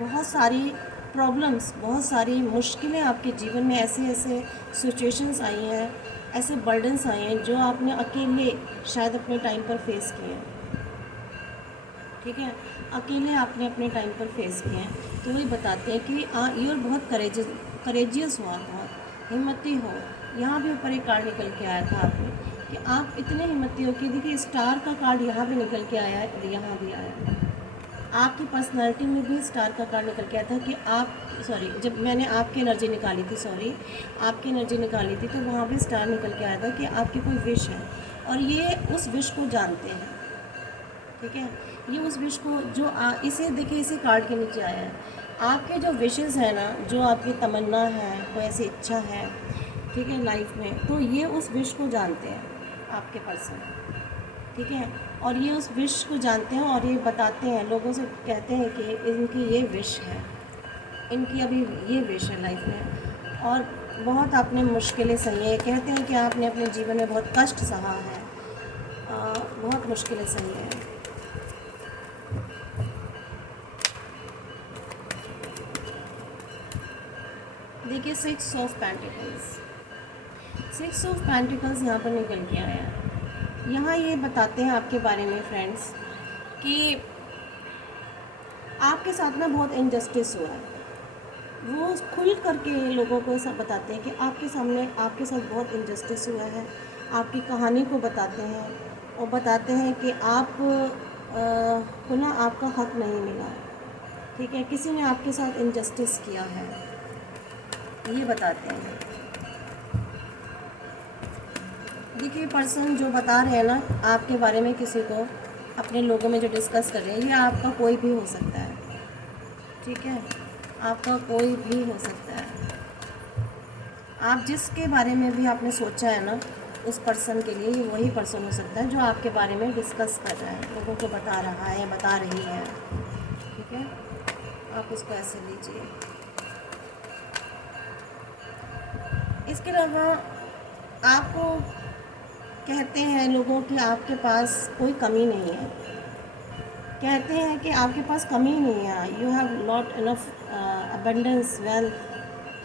बहुत सारी प्रॉब्लम्स, बहुत सारी मुश्किलें आपके जीवन में ऐसे ऐसे सिचुएशंस आई हैं, ऐसे बर्डन्स आए हैं जो आपने अकेले शायद अपने टाइम पर फेस किए हैं, ठीक है, अकेले आपने अपने टाइम पर फेस किए हैं। तो वही बताते हैं कि यूर बहुत करेजियस हो, आप बहुत हिम्मती हो। यहाँ भी ऊपर एक कार्ड निकल के आया था आपने कि आप इतने हिम्मती हो कि देखिए स्टार का कार्ड यहाँ भी निकल के आया है और यहाँ भी आया है। आपकी पर्सनालिटी में भी स्टार का कार्ड निकल के आया था कि आप, सॉरी, जब मैंने आपकी एनर्जी निकाली थी, आपकी एनर्जी निकाली थी, तो वहाँ भी स्टार निकल के आया था कि आपकी कोई विश है और ये उस विश को जानते हैं, ठीक है। ये उस विश को जो इसे देखिए, इसे कार्ड के नीचे आया है। आपके जो विशेज़ हैं ना, जो आपकी तमन्ना है, कोई ऐसी इच्छा है, ठीक है, लाइफ में, तो ये उस विश को जानते हैं आपके पर्सन, ठीक है। और ये उस विश को जानते हैं और ये बताते हैं, लोगों से कहते हैं कि इनकी ये विश है, इनकी अभी ये विश है लाइफ में। और बहुत आपने मुश्किलें सही है, कहते हैं कि आपने अपने जीवन में बहुत कष्ट सहा है, बहुत मुश्किलें सही हैं। देखिए, 6 ऑफ पेंटिकल्स यहाँ पर निकल के आया है। यहाँ ये बताते हैं आपके बारे में फ्रेंड्स कि आपके साथ ना बहुत इनजस्टिस हुआ है। वो खुल करके लोगों को सब बताते हैं कि आपके सामने आपके साथ बहुत इनजस्टिस हुआ है। आपकी कहानी को बताते हैं और बताते हैं कि आप को ना आपका हक नहीं मिला, ठीक है, किसी ने आपके साथ इनजस्टिस किया है, ये बताते हैं। देखिए, पर्सन जो बता रहे हैं ना आपके बारे में किसी को, अपने लोगों में जो डिस्कस कर रहे हैं, ये आपका कोई भी हो सकता है, ठीक है, आपका कोई भी हो सकता है। आप जिसके बारे में भी आपने सोचा है ना, उस पर्सन के लिए ये वही पर्सन हो सकता है जो आपके बारे में डिस्कस कर रहा है, लोगों को बता रहा है या बता रही है, ठीक है। आप इसको ऐसे लीजिए। इसके अलावा आपको कहते हैं लोगों कि आपके पास कोई कमी नहीं है, कहते हैं कि आपके पास कमी नहीं है, you have not enough abundance, wealth,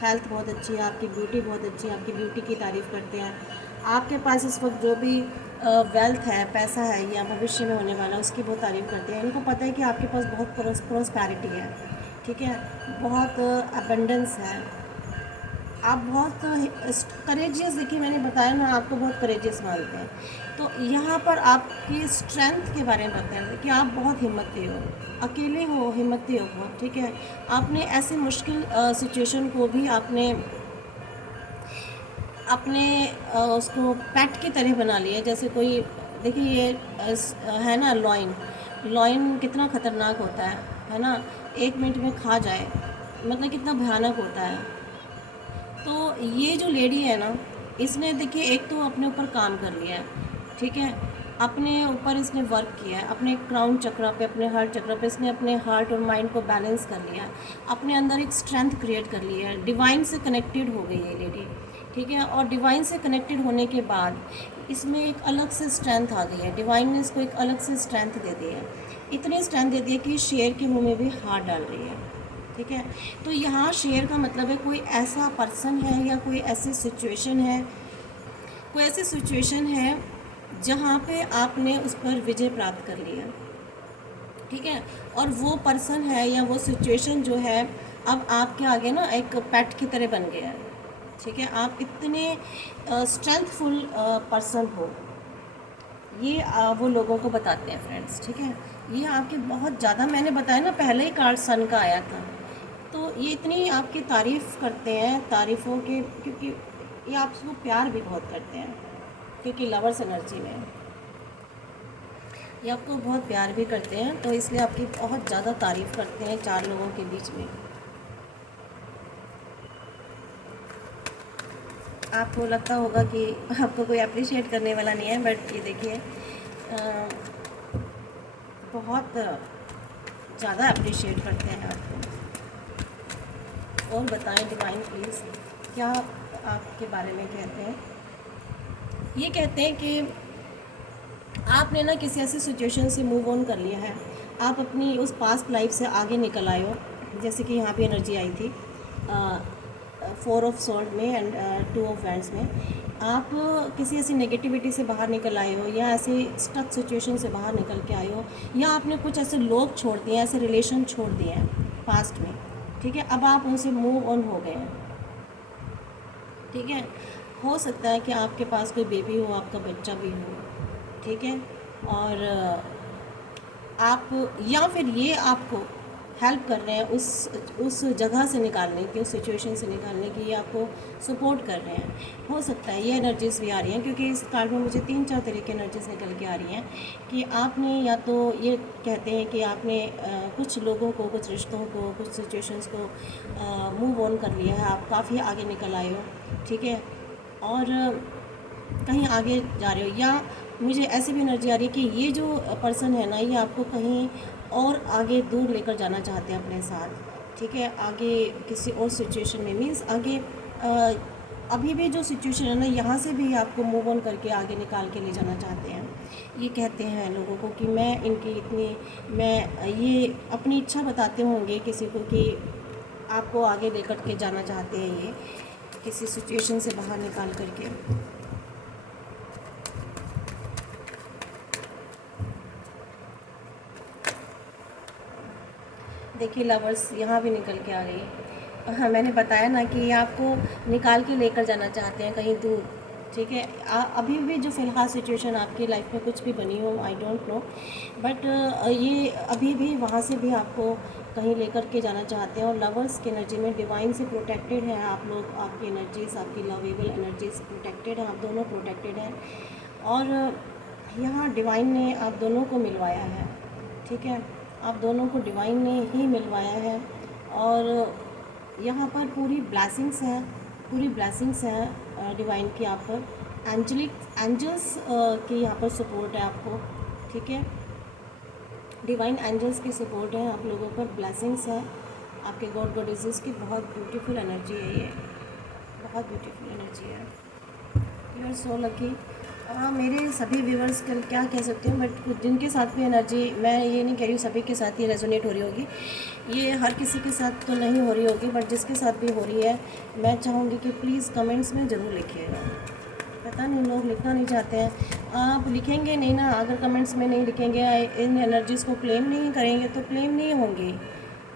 health बहुत अच्छी है, आपकी ब्यूटी बहुत अच्छी है, आपकी ब्यूटी की तारीफ़ करते हैं। आपके पास इस वक्त जो भी वेल्थ है, पैसा है या भविष्य में होने वाला, उसकी बहुत तारीफ़ करते हैं। इनको पता है कि आपके पास बहुत प्रोस्पैरिटी है, ठीक है, बहुत अबंडेंस है, आप बहुत करेजियस, देखिए मैंने बताया ना, आपको बहुत करेजियस मानते हैं। तो यहाँ पर आपकी स्ट्रेंथ के बारे में बताया कि आप बहुत हिम्मती हो, अकेले हो, हिम्मती हो बहुत, ठीक है। आपने ऐसी मुश्किल सिचुएशन को भी आपने अपने उसको पेट की तरह बना लिया। जैसे कोई, देखिए ये है ना लॉइन, लॉइन कितना ख़तरनाक होता है ना, 1 मिनट में खा जाए, मतलब कितना भयानक होता है। तो ये जो लेडी है ना, इसने देखिए एक तो अपने ऊपर काम कर लिया है, ठीक है, अपने ऊपर इसने वर्क किया है, अपने क्राउन चक्रा पे, अपने हार्ट चक्रा पे इसने अपने हार्ट और माइंड को बैलेंस कर लिया है, अपने अंदर एक स्ट्रेंथ क्रिएट कर लिया है, डिवाइन से कनेक्टेड हो गई है लेडी, ठीक है। और डिवाइन से कनेक्टेड होने के बाद इसमें एक अलग से स्ट्रेंथ आ गई है, डिवाइन ने इसको एक अलग से स्ट्रेंथ दे दी है, इतनी स्ट्रेंथ दे दी है कि शेर के मुंह में भी हाथ डाल रही है, ठीक है। तो यहाँ शेयर का मतलब है कोई ऐसा पर्सन है या कोई ऐसी सिचुएशन है, कोई ऐसी सिचुएशन है जहाँ पे आपने उस पर विजय प्राप्त कर लिया, ठीक है। और वो पर्सन है या वो सिचुएशन जो है अब आपके आगे ना एक पेट की तरह बन गया है, ठीक है। आप इतने स्ट्रेंथफुल पर्सन हो, ये वो लोगों को बताते हैं फ्रेंड्स, ठीक है। ये आपके बहुत ज़्यादा, मैंने बताया ना पहले ही कार्ड सन का आया था, तो ये इतनी आपकी तारीफ़ करते हैं, तारीफ़ों के, क्योंकि ये आपको प्यार भी बहुत करते हैं, क्योंकि लवर्स एनर्जी में ये आपको बहुत प्यार भी करते हैं, तो इसलिए आपकी बहुत ज़्यादा तारीफ़ करते हैं 4 लोगों के बीच में। आपको लगता होगा कि आपको कोई अप्रिशिएट करने वाला नहीं है, बट ये देखिए बहुत ज़्यादा अप्रिशिएट करते हैं आपको। और बताएं डिवाइन प्लीज़, क्या आपके बारे में कहते हैं। ये कहते हैं कि आपने ना किसी ऐसी सिचुएशन से मूव ऑन कर लिया है, आप अपनी उस पास्ट लाइफ से आगे निकल आए हो। जैसे कि यहाँ पे एनर्जी आई थी 4 ऑफ सॉर्ड में एंड 2 ऑफ वैंड्स में, आप किसी ऐसी नेगेटिविटी से बाहर निकल आए हो, या ऐसे स्टक सिचुएशन से बाहर निकल के आए हो, या आपने कुछ ऐसे लोग छोड़ दिए, ऐसे रिलेशन छोड़ दिए हैं पास्ट में, ठीक है। अब आप उनसे मूव ऑन हो गए हैं, ठीक है। हो सकता है कि आपके पास कोई बेबी हो, आपका बच्चा भी हो, ठीक है। और आप, या फिर ये आपको हेल्प कर रहे हैं उस जगह से निकालने की, उस सिचुएशन से निकालने की, ये आपको सपोर्ट कर रहे हैं। हो सकता है ये एनर्जीज़ भी आ रही हैं, क्योंकि इस कार्ड में मुझे 3-4 तरह की एनर्जीज़ निकल के आ रही हैं कि आपने, या तो ये कहते हैं कि आपने कुछ लोगों को, कुछ रिश्तों को, कुछ सिचुएशंस को मूव ऑन कर लिया है, आप काफ़ी आगे निकल आए हो, ठीक है, और कहीं आगे जा रहे हो। या मुझे ऐसी भी एनर्जी आ रही है कि ये जो पर्सन है ना, ये आपको कहीं और आगे दूर लेकर जाना चाहते हैं अपने साथ, ठीक है, आगे किसी और सिचुएशन में, मीन्स आगे अभी भी जो सिचुएशन है ना, यहाँ से भी आपको मूव ऑन करके आगे निकाल के ले जाना चाहते हैं। ये कहते हैं लोगों को कि मैं इनकी इतनी, मैं ये अपनी इच्छा बताते होंगे किसी को कि आपको आगे लेकर के जाना चाहते हैं, ये किसी सिचुएशन से बाहर निकाल करके। देखिए लवर्स यहाँ भी निकल के आ रही है। हाँ, मैंने बताया ना कि आपको निकाल के लेकर जाना चाहते हैं कहीं दूर, ठीक है। अभी भी जो फ़िलहाल सिचुएशन आपकी लाइफ में कुछ भी बनी हो, आई डोंट नो, बट ये अभी भी वहाँ से भी आपको कहीं लेकर के जाना चाहते हैं। और लवर्स की एनर्जी में डिवाइन से प्रोटेक्टेड है आप लोग, आपकी एनर्जीज, आपकी लवेबल एनर्जीज प्रोटेक्टेड है, आप दोनों प्रोटेक्टेड हैं। और यहाँ डिवाइन ने आप दोनों को मिलवाया है, ठीक है, आप दोनों को डिवाइन ने ही मिलवाया है। और यहाँ पर पूरी ब्लेसिंग्स हैं, पूरी ब्लेसिंग्स हैं डिवाइन की आप पर, एंजल्स की यहाँ पर सपोर्ट है आपको, ठीक है। डिवाइन एंजल्स की सपोर्ट है आप लोगों पर, ब्लेसिंग्स है आपके गॉड गॉडेसेस की। बहुत ब्यूटीफुल एनर्जी है ये, बहुत ब्यूटीफुल एनर्जी है। You are so lucky. हाँ, मेरे सभी व्यूवर्स का क्या कह सकती हूँ, बट जिनके साथ भी एनर्जी, मैं ये नहीं कह रही हूँ सभी के साथ ये रेजोनेट हो रही होगी, ये हर किसी के साथ तो नहीं हो रही होगी, बट जिसके साथ भी हो रही है, मैं चाहूँगी कि प्लीज़ कमेंट्स में ज़रूर लिखिएगा। पता नहीं लोग लिखना नहीं चाहते हैं, आप लिखेंगे नहीं ना, अगर कमेंट्स में नहीं लिखेंगे, इन एनर्जीज़ को क्लेम नहीं करेंगे तो क्लेम नहीं होंगी।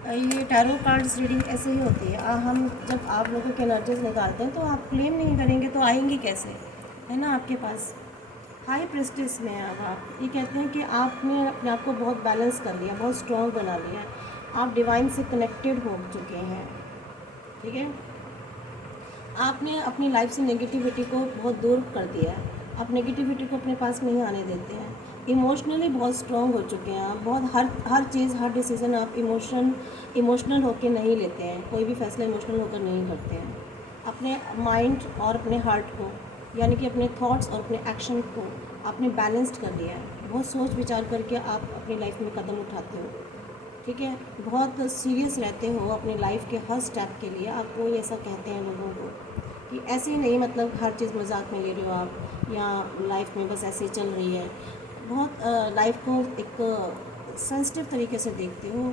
ये टैरो कार्ड्स रीडिंग ऐसे ही होती है, हम जब आप लोगों की एनर्जीज निकालते हैं तो आप क्लेम नहीं करेंगे तो आएंगी कैसे, है ना आपके पास। हाई प्रेस्टिस में है अब आप, ये कहते हैं कि आपने अपने आप को बहुत बैलेंस कर लिया, बहुत स्ट्रॉन्ग बना लिया, आप डिवाइन से कनेक्टेड हो चुके हैं, ठीक है। आपने अपनी लाइफ से नेगेटिविटी को बहुत दूर कर दिया है। आप नेगेटिविटी को अपने पास नहीं आने देते हैं। इमोशनली बहुत स्ट्रॉन्ग हो चुके हैं आप। बहुत हर चीज़, हर डिसीज़न आप इमोशनल होकर नहीं लेते हैं। कोई भी फैसला इमोशनल होकर नहीं करते हैं। अपने माइंड और अपने हार्ट को, यानी कि अपने थॉट्स और अपने एक्शन को आपने बैलेंस्ड कर लिया है। बहुत सोच विचार करके आप अपनी लाइफ में कदम उठाते हो, ठीक है। बहुत सीरियस रहते हो अपनी लाइफ के हर स्टेप के लिए। आप कोई ऐसा कहते हैं लोगों को कि ऐसे ही नहीं, मतलब हर चीज़ मजाक में ले रहे हो आप, या लाइफ में बस ऐसे ही चल रही है। बहुत लाइफ को एक सेंसिटिव तरीके से देखते हो,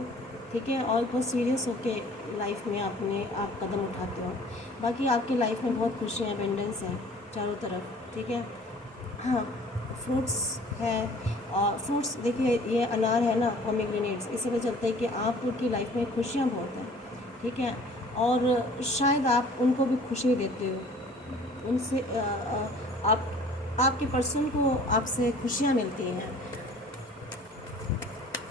ठीक है, और बहुत सीरियस होके लाइफ में आप कदम उठाते हो। बाकी आपकी लाइफ में बहुत खुशियाँ, एबेंडेंस है चारों तरफ, ठीक है। हाँ, फ्रूट्स है, और फ्रूट्स देखिए, ये अनार है ना, पोमेग्रेनेट्स, इससे पता चलता है कि आपकी लाइफ में खुशियाँ बहुत हैं, ठीक है। और शायद आप उनको भी खुशी देते हो, उनसे आप आपके पर्सन को आपसे खुशियाँ मिलती हैं,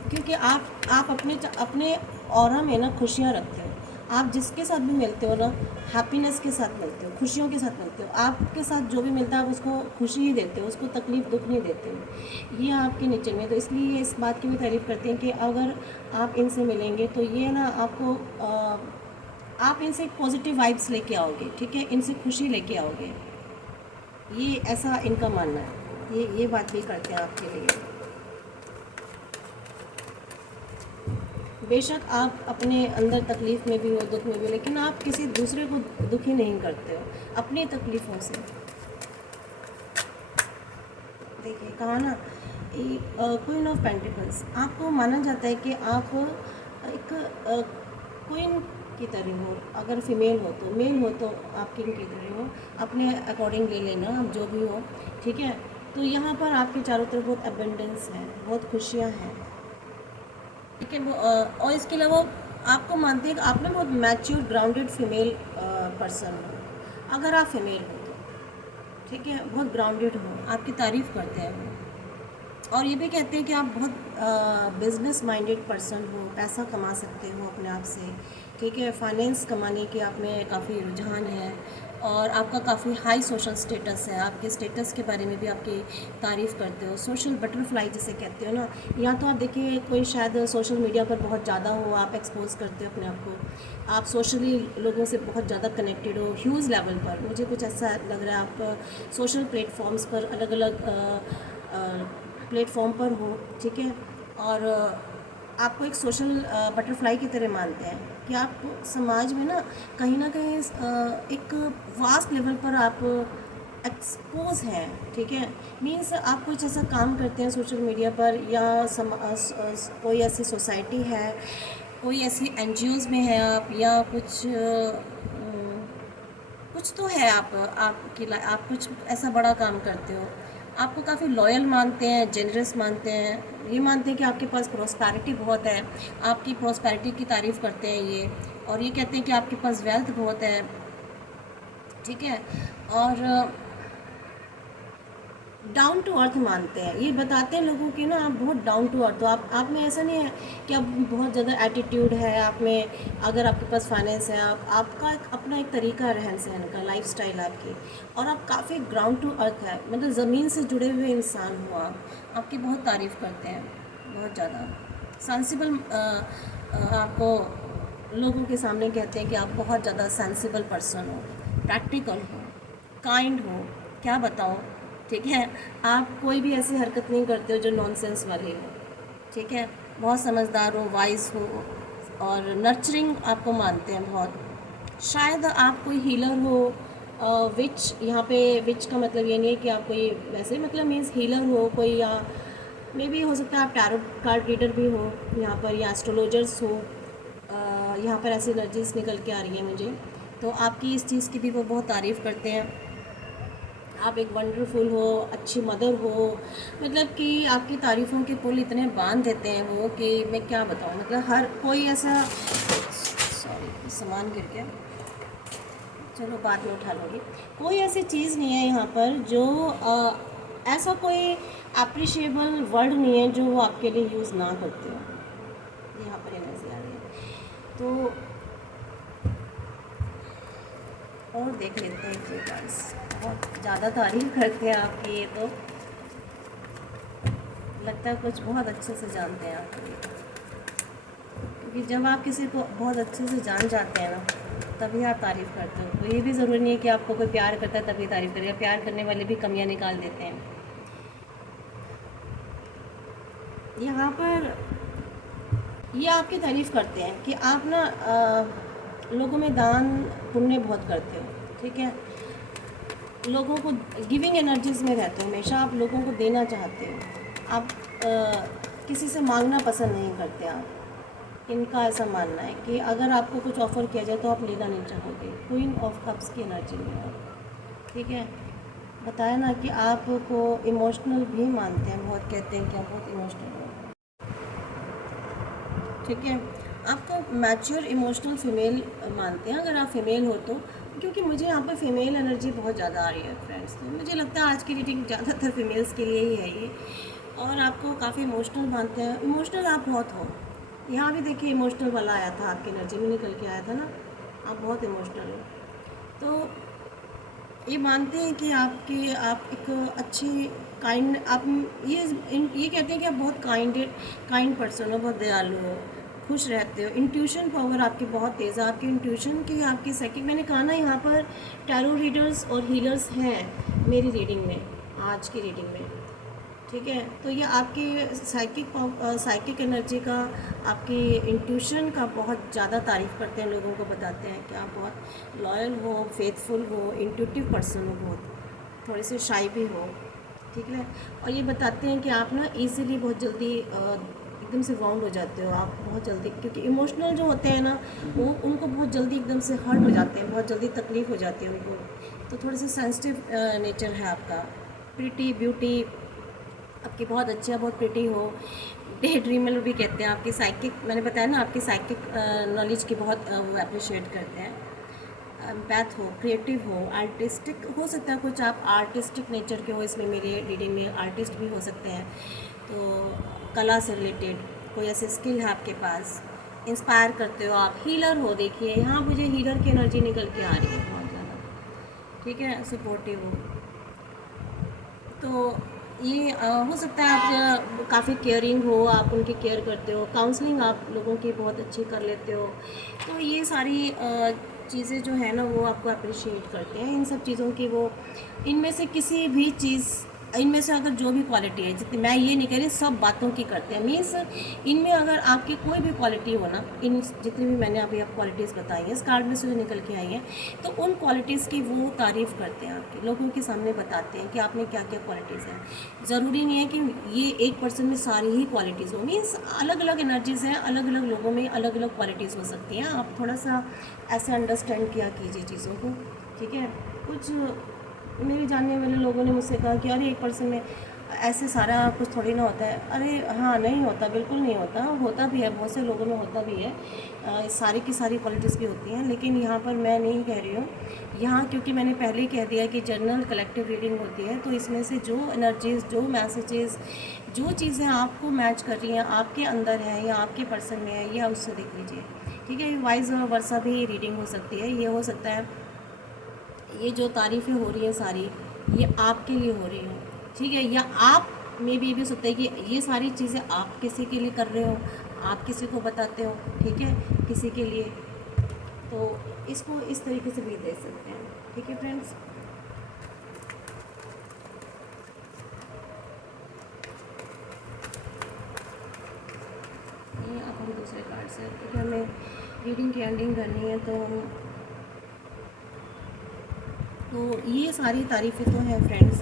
क्योंकि आप अपने ऑरा में ना खुशियाँ रखते हो। आप जिसके साथ भी मिलते हो ना, हैप्पीनेस के साथ मिलते हो, खुशियों के साथ मिलते हो। आपके साथ जो भी मिलता है आप उसको खुशी ही देते हो, उसको तकलीफ़ दुख नहीं देते हो। ये आपके नेचर में, तो इसलिए इस बात की भी तारीफ़ करते हैं कि अगर आप इनसे मिलेंगे तो ये ना आपको आप इनसे एक पॉजिटिव वाइब्स लेके आओगे, ठीक है, इनसे खुशी लेके आओगे। ये ऐसा इनका मानना है। ये बात भी करते हैं आपके लिए। बेशक आप अपने अंदर तकलीफ़ में भी हो, दुख में भी हो, लेकिन आप किसी दूसरे को दुखी नहीं करते हो अपनी तकलीफ़ों से। देखिए कहा ना, क्वीन ऑफ पेंटिकल्स, आपको माना जाता है कि आप एक क्वीन की तरह हो। अगर फीमेल हो तो, मेल हो तो आप किंग की तरह हो। अपने अकॉर्डिंग ले लेना, आप जो भी हो, ठीक है। तो यहाँ पर आपके चारों तरफ बहुत एबेंडेंस है, बहुत खुशियाँ हैं, ठीक है। और इसके अलावा आपको मानते हैं कि आप ना बहुत मैच्योर, ग्राउंडेड फीमेल पर्सन हो। अगर आप फीमेल हो तो, ठीक है, बहुत ग्राउंडेड हो, आपकी तारीफ़ करते हैं वो। और ये भी कहते हैं कि आप बहुत बिजनेस माइंडेड पर्सन हो, पैसा कमा सकते हो अपने आप से, ठीक है। फाइनेंस कमाने की आप में काफ़ी रुझान है, और आपका काफ़ी हाई सोशल स्टेटस है। आपके स्टेटस के बारे में भी आपकी तारीफ़ करते हो। सोशल बटरफ्लाई जिसे कहते हो ना, या तो आप देखिए कोई शायद सोशल मीडिया पर बहुत ज़्यादा हो, आप एक्सपोज करते हो अपने आप को, आप सोशली लोगों से बहुत ज़्यादा कनेक्टेड हो, ह्यूज लेवल पर। मुझे कुछ ऐसा लग रहा है आप सोशल प्लेटफॉर्म्स पर, अलग अलग प्लेटफॉर्म पर हो, ठीक है। और आपको एक सोशल बटरफ्लाई की तरह मानते हैं कि आप समाज में ना कहीं एक वास्ट लेवल पर आप एक्सपोज हैं, ठीक है। मीन्स आप कुछ ऐसा काम करते हैं सोशल मीडिया पर, या कोई ऐसी सोसाइटी है, कोई ऐसी एनजीओज़ में है आप, या कुछ तो है, आप कुछ ऐसा बड़ा काम करते हो। आपको काफ़ी लॉयल मानते हैं, जेनरस मानते हैं, ये मानते हैं कि आपके पास प्रॉस्पेरिटी बहुत है, आपकी प्रॉस्पेरिटी की तारीफ़ करते हैं ये, और ये कहते हैं कि आपके पास वेल्थ बहुत है, ठीक है। और डाउन टू अर्थ मानते हैं, ये बताते हैं लोगों की ना, आप बहुत डाउन टू अर्थ हो। आप में ऐसा नहीं है कि आप बहुत ज़्यादा एटीट्यूड है आप में। अगर आपके पास फाइनेंस है, आपका अपना एक तरीका रहन सहन का, लाइफ स्टाइल आपकी, और आप काफ़ी ग्राउंड टू अर्थ है, मतलब ज़मीन से जुड़े हुए इंसान हो आप। आपकी बहुत तारीफ़ करते हैं, बहुत ज़्यादा सेंसिबल। आपको लोगों के सामने कहते हैं कि आप बहुत ज़्यादा सेंसिबल पर्सन हो, प्रैक्टिकल हो, काइंड हो, क्या बताओ, ठीक है। आप कोई भी ऐसी हरकत नहीं करते हो जो नॉनसेंस वाली हो, ठीक है। बहुत समझदार हो, वाइज हो, और नर्चरिंग आपको मानते हैं बहुत। शायद आप कोई हीलर हो, विच, यहाँ पे विच का मतलब ये नहीं है कि आप कोई वैसे, मतलब मीन्स हीलर हो कोई, या मे भी हो सकता है आप टैरो कार्ड रीडर भी हो यहाँ पर, या एस्ट्रोलॉजर्स हो। यहाँ पर ऐसी एनर्जीज निकल के आ रही है मुझे, तो आपकी इस चीज़ की भी वो बहुत तारीफ़ करते हैं। आप एक वंडरफुल हो, अच्छी मदर हो, मतलब कि आपकी तारीफ़ों के पुल इतने बांध देते हैं वो कि मैं क्या बताऊँ। मतलब हर कोई ऐसा, सॉरी सामान गिर गया, चलो बाद में उठा लूँगी। कोई ऐसी चीज़ नहीं है यहाँ पर जो ऐसा कोई अप्रिशिएबल वर्ड नहीं है जो वो आपके लिए यूज़ ना करते हो। यहाँ पर एनर्जी आ रही है, तो और देख लेते हैं ये कार्ड्स। बहुत ज़्यादा तारीफ करते हैं आपकी, ये तो लगता है कुछ बहुत अच्छे से जानते हैं आप ये। क्योंकि जब आप किसी को बहुत अच्छे से जान जाते हैं ना, तभी आप तारीफ़ करते हो। तो ये भी ज़रूरी नहीं है कि आपको कोई प्यार करता है तभी तारीफ़ करेगा, प्यार करने वाले भी कमियां निकाल देते हैं। यहाँ पर ये आपकी तारीफ़ करते हैं कि आप ना लोगों में दान पुण्य बहुत करते हो, ठीक है। लोगों को गिविंग एनर्जीज़ में रहते हो, हमेशा आप लोगों को देना चाहते हो। आप किसी से मांगना पसंद नहीं करते आप। इनका ऐसा मानना है कि अगर आपको कुछ ऑफ़र किया जाए तो आप लेना नहीं चाहोगे। क्वीन ऑफ कप्स की एनर्जी में हो, ठीक है। बताया ना कि आपको इमोशनल भी मानते हैं, बहुत कहते हैं कि आप बहुत इमोशनल हो, ठीक है। आपको मैच्योर इमोशनल फ़ीमेल मानते हैं अगर आप फ़ीमेल हो तो, क्योंकि मुझे यहाँ पर फ़ीमेल एनर्जी बहुत ज़्यादा आ रही है फ्रेंड्स। तो मुझे लगता है आज की रीडिंग ज़्यादातर फीमेल्स के लिए ही है ये। और आपको काफ़ी इमोशनल मानते हैं, इमोशनल आप बहुत हो। यहाँ भी देखिए इमोशनल वाला आया था, आपकी एनर्जी में निकल के आया था ना, आप बहुत इमोशनल हो। तो ये मानते हैं कि आप एक अच्छी काइंड, आप ये कहते हैं कि आप बहुत काइंड पर्सन हो, बहुत दयालु हो, खुश रहते हो। इंट्यूशन पावर आपकी बहुत तेज़ है, आपकी इंट्यूशन की, आपकी साइकिक। मैंने कहा ना यहाँ पर टैरो रीडर्स और हीलर्स हैं मेरी रीडिंग में, आज की रीडिंग में, ठीक है। तो ये आपकी साइकिक एनर्जी का, आपकी इंट्यूशन का बहुत ज़्यादा तारीफ़ करते हैं, लोगों को बताते हैं कि आप बहुत लॉयल हो, फेथफुल हो, इंट्यूटिव पर्सन हो, बहुत थोड़े से शाई भी हो, ठीक है। और ये बताते हैं कि आप ना ईज़िली बहुत जल्दी एकदम से वाउंड हो जाते हो आप बहुत जल्दी, क्योंकि इमोशनल जो होते हैं ना वो उनको बहुत जल्दी एकदम से हर्ट हो जाते हैं, बहुत जल्दी तकलीफ़ हो जाती है उनको। तो थोड़े से सेंसिटिव नेचर है आपका। प्रिटी ब्यूटी आपकी बहुत अच्छी है, बहुत प्रिटी हो। डे ड्रीमर भी कहते हैं आपकी साइकिक, मैंने बताया ना आपकी साइकिक नॉलेज की बहुत वो अप्रिशिएट करते हैं। एम्पैथ हो, क्रिएटिव हो, आर्टिस्टिक हो सकता है, कुछ आप आर्टिस्टिक नेचर के हो, इसमें मेरे रीडिंग में आर्टिस्ट भी हो सकते हैं। तो कला से रिलेटेड कोई ऐसे स्किल है आपके पास, इंस्पायर करते हो आप। हीलर हो, देखिए यहाँ मुझे हीलर की एनर्जी निकल के आ रही है बहुत ज़्यादा, ठीक है। सपोर्टिव हो, तो ये हो सकता है आप काफ़ी केयरिंग हो, आप उनकी केयर करते हो। काउंसलिंग आप लोगों की बहुत अच्छी कर लेते हो। तो ये सारी चीज़ें जो है ना वो आपको अप्रिशिएट करते हैं, इन सब चीज़ों की वो, इनमें से किसी भी चीज़, इनमें से अगर जो भी क्वालिटी है, जितनी, मैं ये नहीं कह रही सब बातों की करते हैं, मीन्स इनमें अगर आपकी कोई भी क्वालिटी हो ना, इन जितनी भी मैंने अभी आप क्वालिटीज़ बताई हैं, इस कार्ड में से जो निकल के आई हैं, तो उन क्वालिटीज़ की वो तारीफ़ करते हैं, आपके लोगों के सामने बताते हैं कि आप में क्या क्या क्वालिटीज़ हैं। ज़रूरी नहीं है कि ये एक पर्सन में सारी ही क्वालिटीज़ हो, मीन्स अलग अलग एनर्जीज़ हैं, अलग अलग लोगों में अलग अलग क्वालिटीज़ हो सकती हैं। आप थोड़ा सा ऐसे अंडरस्टैंड किया कीजिए चीज़ों को, ठीक है। कुछ मेरे जानने वाले लोगों ने मुझसे कहा कि अरे एक पर्सन में ऐसे सारा कुछ थोड़ी ना होता है। अरे हाँ, नहीं होता, बिल्कुल नहीं होता, होता भी है, बहुत से लोगों में होता भी है। सारी की सारी क्वालिटीज़ भी होती हैं, लेकिन यहाँ पर मैं नहीं कह रही हूँ यहाँ, क्योंकि मैंने पहले ही कह दिया कि जनरल कलेक्टिव रीडिंग होती है। तो इसमें से जो एनर्जीज़, जो मैसेजेस, जो चीज़ें आपको मैच कर रही हैं, आपके अंदर है या आपके पर्सन में है, या उससे देख लीजिए, ठीक है। वाइज वर्सा भी रीडिंग हो सकती है। ये हो सकता है ये जो तारीफ़ें हो रही हैं सारी, ये आपके लिए हो रही हैं, ठीक है। या आप में भी ये भी हो सकता है कि ये सारी चीज़ें आप किसी के लिए कर रहे हो, आप किसी को बताते हो, ठीक है, किसी के लिए। तो इसको इस तरीके से भी देख सकते हैं, ठीक है फ्रेंड्स। ये अब हम दूसरे कार्ड से, क्योंकि हमें रीडिंग की एंडिंग करनी है, तो ये सारी तारीफ़ें तो हैं फ्रेंड्स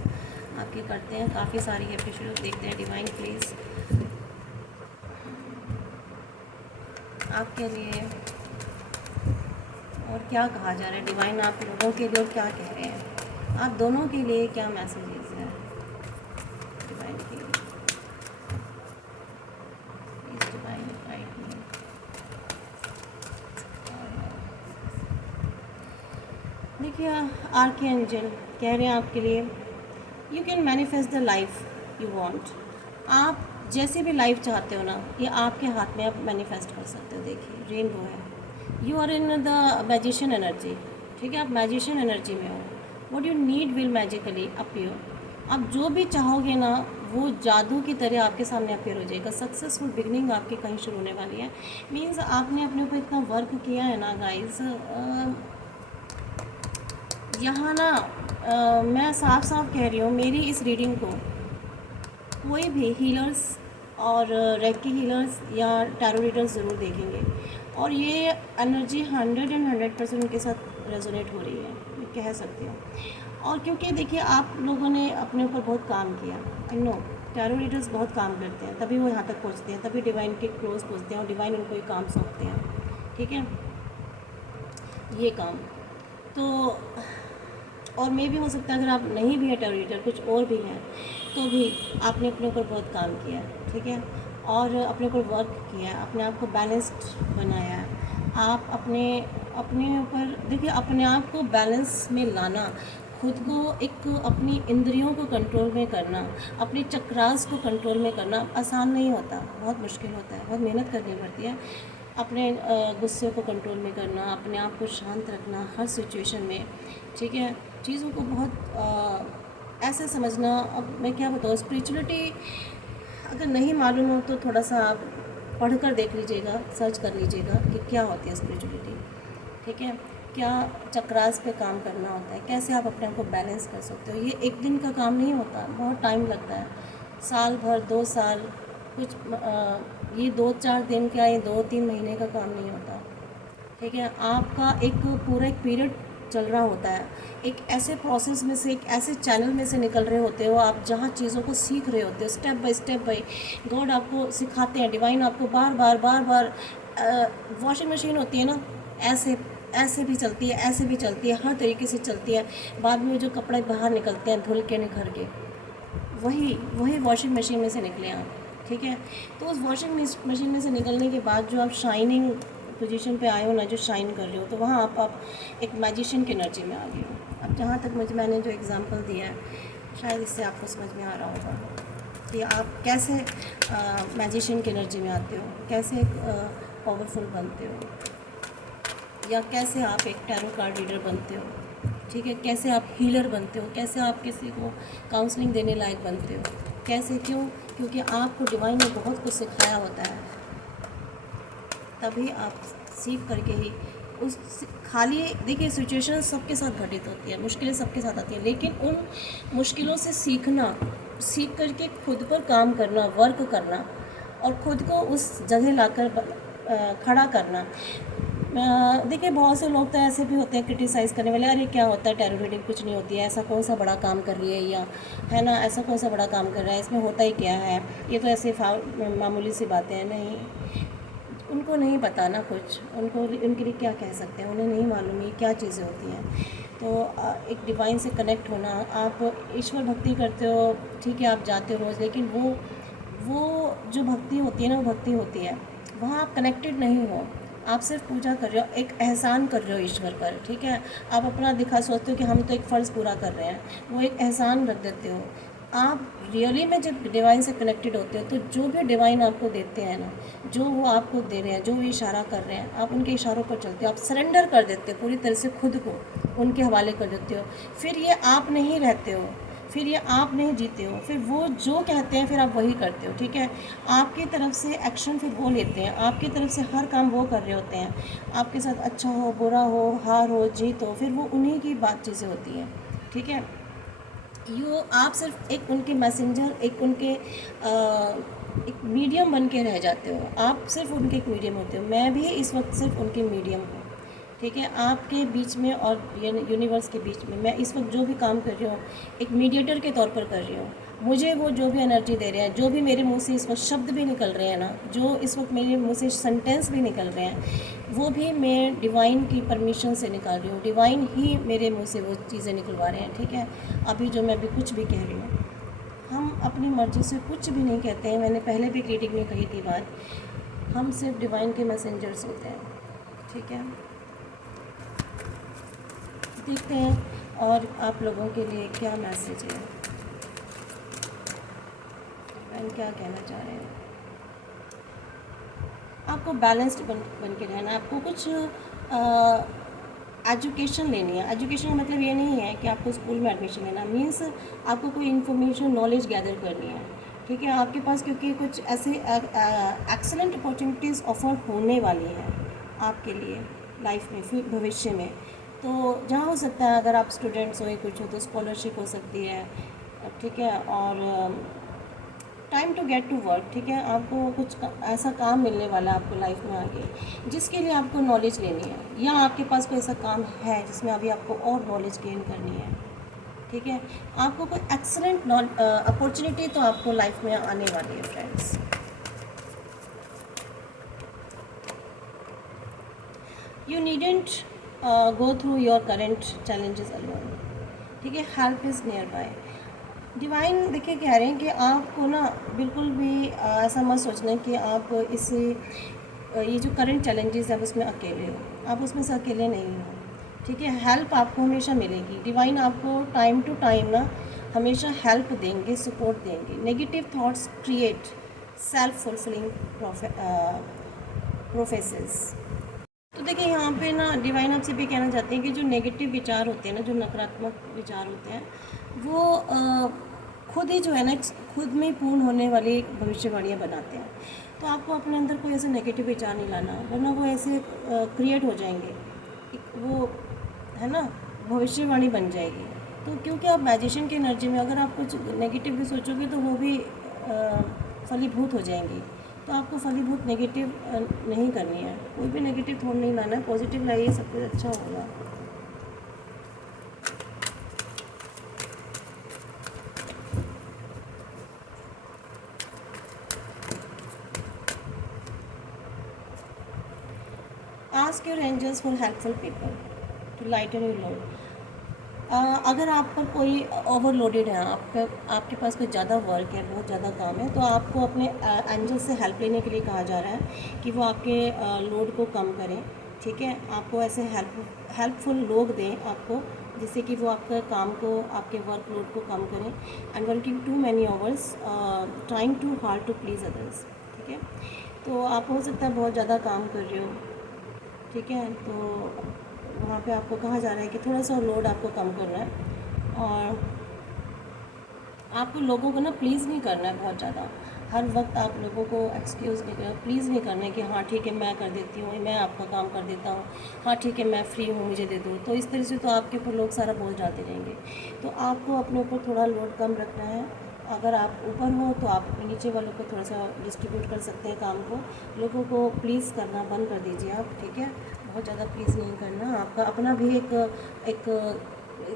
आपके करते हैं, काफ़ी सारी एपिसोड देखते हैं। डिवाइन प्लीज़ आपके लिए और क्या कहा जा रहा है, डिवाइन आप लोगों के लिए और क्या कह रहे हैं, आप दोनों के लिए क्या मैसेजेस हैं डिवाइन के लिए, प्लीज़ डिवाइन गाइड मी। देखिए आर्कएंजल कह रहे हैं आपके लिए, you can manifest the life you want. आप जैसे भी लाइफ चाहते हो ना, ये आपके हाथ में आप मैनिफेस्ट कर सकते हो। देखिए रेनबो है, you are in the magician energy, ठीक है, आप मैजिशियन एनर्जी में हो। What you need will magically appear. आप जो भी चाहोगे ना वो जादू की तरह आपके सामने अपीयर हो जाएगा। सक्सेसफुल बिगनिंग आपकी कहीं शुरू होने वाली है। मीन्स आपने अपने ऊपर इतना वर्क किया है ना गाइस, यहाँ ना मैं साफ साफ कह रही हूँ, मेरी इस रीडिंग को कोई भी हीलर्स और रेकी हीलर्स या टैरो रीडर्स ज़रूर देखेंगे, और ये एनर्जी 100% उनके साथ रेजोनेट हो रही है, मैं कह सकती हूँ। और क्योंकि देखिए आप लोगों ने अपने ऊपर बहुत काम किया, आई नो टैरो रीडर्स बहुत काम करते हैं, तभी वो यहाँ तक पहुँचते हैं, तभी डिवाइन के क्लोज पहुँचते हैं और डिवाइन उनको ये काम सौंपते हैं। ठीक है, ये काम तो, और मे भी हो सकता है अगर आप नहीं भी है टैरो रीडर, कुछ और भी हैं, तो भी आपने अपने ऊपर बहुत काम किया है। ठीक है, और अपने ऊपर वर्क किया है, अपने आप को बैलेंस्ड बनाया है। आप अपने अपने ऊपर देखिए, अपने आप को बैलेंस में लाना, खुद को एक अपनी इंद्रियों को कंट्रोल में करना, अपनी चक्रास को कंट्रोल में करना आसान नहीं होता, बहुत मुश्किल होता है, बहुत मेहनत करनी पड़ती है। अपने गुस्से को कंट्रोल में करना, अपने आप को शांत रखना हर सिचुएशन में। ठीक है, चीज़ों को बहुत ऐसे समझना। अब मैं क्या बताऊँ, स्पिरिचुअलिटी अगर नहीं मालूम हो तो थोड़ा सा आप पढ़ कर देख लीजिएगा, सर्च कर लीजिएगा कि क्या होती है स्पिरिचुअलिटी। ठीक है, क्या चक्रास पे काम करना होता है, कैसे आप अपने आप को बैलेंस कर सकते हो। ये एक दिन का काम नहीं होता, बहुत टाइम लगता है, साल भर 2 साल, कुछ ये 2-4 दिन का, ये 2-3 महीने का काम नहीं होता। ठीक है, आपका एक पूरा एक पीरियड चल रहा होता है, एक ऐसे प्रोसेस में से, एक ऐसे चैनल में से निकल रहे होते हो आप, जहाँ चीज़ों को सीख रहे होते हो स्टेप बाय गॉड आपको सिखाते हैं, डिवाइन आपको बार बार वॉशिंग मशीन होती है ना, ऐसे ऐसे भी चलती है, ऐसे भी चलती है, हर तरीके से चलती है। बाद में जो कपड़े बाहर निकलते हैं धुल के निखर के, वही वही वॉशिंग मशीन में से निकले आप। ठीक है, तो उस वॉशिंग मशीन में से निकलने के बाद जो आप शाइनिंग पोजीशन पे आए हो ना, जो शाइन कर रहे हो, तो वहाँ आप एक मैजिशियन की एनर्जी में आ गए हो। अब जहाँ तक मैंने जो एग्जांपल दिया है, शायद इससे आपको समझ में आ रहा होगा कि आप कैसे मैजिशियन की एनर्जी में आते हो, कैसे पावरफुल बनते हो, या कैसे आप एक टैरो कार्ड रीडर बनते हो। ठीक है, कैसे आप हीलर बनते हो, कैसे आप किसी को काउंसलिंग देने लायक बनते हो, कैसे, क्यों, क्योंकि आपको डिवाइन ने बहुत कुछ सिखाया होता है, तभी आप सीख करके ही उस खाली देखिए सिचुएशन सबके साथ घटित होती है, मुश्किलें सबके साथ आती हैं, लेकिन उन मुश्किलों से सीख करके खुद पर काम करना, वर्क करना, और खुद को उस जगह लाकर खड़ा करना। देखिए बहुत से लोग तो ऐसे भी होते हैं क्रिटिसाइज़ करने वाले, अरे क्या होता है टैरो रीडिंग, कुछ नहीं होती है, ऐसा कौन सा बड़ा काम कर रही है, या है ना, ऐसा कौन सा बड़ा काम कर रहा है, इसमें होता ही क्या है, ये तो ऐसे मामूली सी बातें हैं। नहीं, उनको नहीं पता ना कुछ, उनको उनके लिए क्या कह सकते हैं, उन्हें नहीं मालूम ये क्या चीज़ें होती हैं। तो एक डिवाइन से कनेक्ट होना, आप ईश्वर भक्ति करते हो, ठीक है, आप जाते हो रोज़, लेकिन वो जो भक्ति होती है ना, वो भक्ति होती है, वहाँ आप कनेक्टेड नहीं हो, आप सिर्फ पूजा कर रहे हो, एक एहसान कर रहे हो ईश्वर पर। ठीक है, आप अपना दिखा सोचते हो कि हम तो एक फ़र्ज़ पूरा कर रहे हैं, वो एक एहसान रख देते हो। आप रियली में जब डिवाइन से कनेक्टेड होते हो, तो जो भी डिवाइन आपको देते हैं ना, जो वो आपको दे रहे हैं, जो वो इशारा कर रहे हैं, आप उनके इशारों पर चलते हो, आप सरेंडर कर देते हो पूरी तरह से, खुद को उनके हवाले कर देते हो। फिर ये आप नहीं रहते हो, फिर ये आप नहीं जीते हो, फिर वो जो कहते हैं फिर आप वही करते हो। ठीक है, आपकी तरफ से एक्शन फिर वो लेते हैं, आपकी तरफ से हर काम वो कर रहे होते हैं, आपके साथ अच्छा हो, बुरा हो, हार हो, जीत हो, फिर वो उन्हीं की बात चीज़ें होती हैं। ठीक है, आप सिर्फ एक उनके मैसेंजर, एक उनके एक मीडियम बन के रह जाते हो, आप सिर्फ उनके एक मीडियम होते हो। मैं भी इस वक्त सिर्फ उनके मीडियम हूँ। ठीक है, आपके बीच में और यूनिवर्स के बीच में मैं इस वक्त जो भी काम कर रही हूँ, एक मीडिएटर के तौर पर कर रही हूँ। मुझे वो जो भी एनर्जी दे रहे हैं, जो भी मेरे मुंह से इस वक्त शब्द भी निकल रहे हैं ना, जो इस वक्त मेरे मुंह से सेंटेंस भी निकल रहे हैं, वो भी मैं डिवाइन की परमिशन से निकाल रही हूँ, डिवाइन ही मेरे मुंह से वो चीज़ें निकलवा रहे हैं। ठीक है, अभी जो मैं अभी कुछ भी कह रही हूँ, हम अपनी मर्ज़ी से कुछ भी नहीं कहते हैं। मैंने पहले भी रीडिंग में कही थी बात, हम सिर्फ डिवाइन के मैसेंजर्स होते हैं। ठीक है, देखते हैं और आप लोगों के लिए क्या मैसेज है, डिवाइन क्या कहना चाह रहे हैं। आपको बैलेंस्ड बन के रहना है, आपको कुछ एजुकेशन लेनी है। एजुकेशन का मतलब ये नहीं है कि आपको स्कूल में एडमिशन लेना, मीन्स आपको कोई इन्फॉर्मेशन नॉलेज गैदर करनी है, ठीक है। आपके पास क्योंकि कुछ ऐसे एक्सेलेंट अपॉर्चुनिटीज़ ऑफर होने वाली हैं आपके लिए लाइफ में, फिर भविष्य में। तो जहाँ हो सकता है, अगर आप स्टूडेंट्स हो या कुछ हो, तो स्कॉलरशिप हो सकती है, ठीक है। और time to get to work, ठीक है। आपको कुछ ऐसा काम मिलने वाला है आपको लाइफ में आगे, जिसके लिए आपको नॉलेज लेनी है, या आपके पास कोई ऐसा काम है जिसमें अभी आपको और नॉलेज गेन करनी है, ठीक है। आपको कोई एक्सीलेंट अपॉर्चुनिटी तो आपको लाइफ में आने वाली है friends. You needn't go through your current challenges alone, ठीक है। Help is near by. Divine देखिए कह रहे हैं कि आपको ना बिल्कुल भी ऐसा मत सोचना कि आप ये जो करंट चैलेंजेस हैं उसमें अकेले हो, आप उसमें से अकेले नहीं हो, ठीक है। हेल्प आपको हमेशा मिलेगी। डिवाइन आपको टाइम टू टाइम ना हमेशा हेल्प देंगे, सपोर्ट देंगे। Negative thoughts create self fulfilling प्रोफेसेस। तो देखिए यहाँ पे ना डिवाइन आपसे भी कहना चाहते हैं कि जो नेगेटिव विचार होते हैं ना, जो नकारात्मक विचार होते हैं, वो खुद ही जो है ना खुद में पूर्ण होने वाली भविष्यवाणियाँ बनाते हैं। तो आपको अपने अंदर कोई ऐसे नेगेटिव विचार नहीं लाना, वरना वो ऐसे क्रिएट हो जाएंगे, वो है ना, भविष्यवाणी बन जाएगी। तो क्योंकि आप मैजिशियन की एनर्जी में अगर आप कुछ नेगेटिव भी सोचोगे तो वो भी फलीभूत हो जाएंगी। तो आपको फलीभूत नेगेटिव नहीं करनी है, कोई भी नेगेटिव थॉट नहीं लाना है, पॉजिटिव लाइए, सब कुछ अच्छा होगा। Ask your angels for helpful people to lighten your load. अगर आप पर कोई ओवरलोडेड है, आपके पास कोई ज़्यादा वर्क है, बहुत ज़्यादा काम है, तो आपको अपने एंजल से हेल्प लेने के लिए कहा जा रहा है कि वो आपके लोड को कम करें, ठीक है। आपको ऐसे हेल्पफुल लोग दें आपको, जिससे कि वो आपके काम को, आपके वर्क लोड को कम करें। And working too many hours, trying too hard to please others, ठीक है। तो आप हो सकता है बहुत ज़्यादा काम कर रहे हो, ठीक है। तो वहाँ पे आपको कहा जा रहा है कि थोड़ा सा लोड आपको कम करना है, और आपको लोगों को ना प्लीज़ नहीं करना है बहुत ज़्यादा। हर वक्त आप लोगों को एक्सक्यूज़ नहीं करना, प्लीज़ नहीं करना है कि हाँ ठीक है मैं कर देती हूँ, मैं आपका काम कर देता हूँ, हाँ ठीक है मैं फ्री हूँ मुझे दे दो। तो इस तरह से तो आपके ऊपर लोग सारा बोझ डालते रहेंगे। तो आपको अपने ऊपर थोड़ा लोड कम रखना है। अगर आप ऊपर हो तो आप नीचे वालों को थोड़ा सा डिस्ट्रीब्यूट कर सकते हैं काम को। लोगों को प्लीज़ करना बंद कर दीजिए आप, ठीक है। बहुत ज़्यादा प्लीज़ नहीं करना। आपका अपना भी एक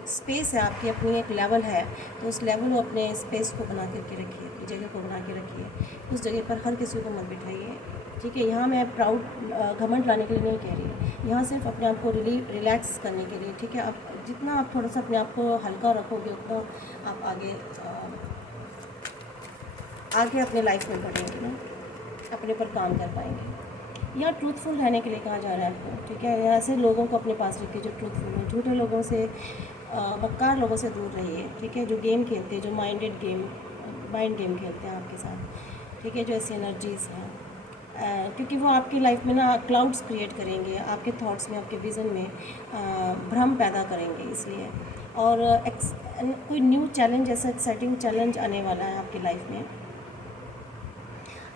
स्पेस है, आपकी अपनी एक लेवल है, तो उस लेवल और अपने स्पेस को बना करके रखिए, अपनी जगह को बना के रखिए। उस जगह पर हर किसी को मत बिठाइए, ठीक है। यहाँ मैं प्राउड घमंड लाने के लिए नहीं कह रही, यहाँ सिर्फ अपने आप को रिलैक्स करने के लिए, ठीक है। आप जितना आप थोड़ा सा अपने आप को हल्का रखोगे उतना आप आगे अपने लाइफ में बढ़ेंगे ना, अपने पर काम कर पाएंगे। या ट्रूथफुल रहने के लिए कहा जा रहा है आपको, ठीक है। ऐसे लोगों को अपने पास रखिए जो ट्रूथफुल हो, झूठे लोगों से, बक्कार लोगों से दूर रहिए, ठीक है। जो गेम खेलते हैं, जो माइंड गेम खेलते हैं आपके साथ, ठीक है, जो ऐसी एनर्जीज़ हैं, क्योंकि वो आपकी लाइफ में ना क्लाउड्स क्रिएट करेंगे, आपके थॉट्स में, आपके विज़न में भ्रम पैदा करेंगे, इसलिए। और कोई न्यू चैलेंज, ऐसा एक्साइटिंग चैलेंज आने वाला है आपकी लाइफ में,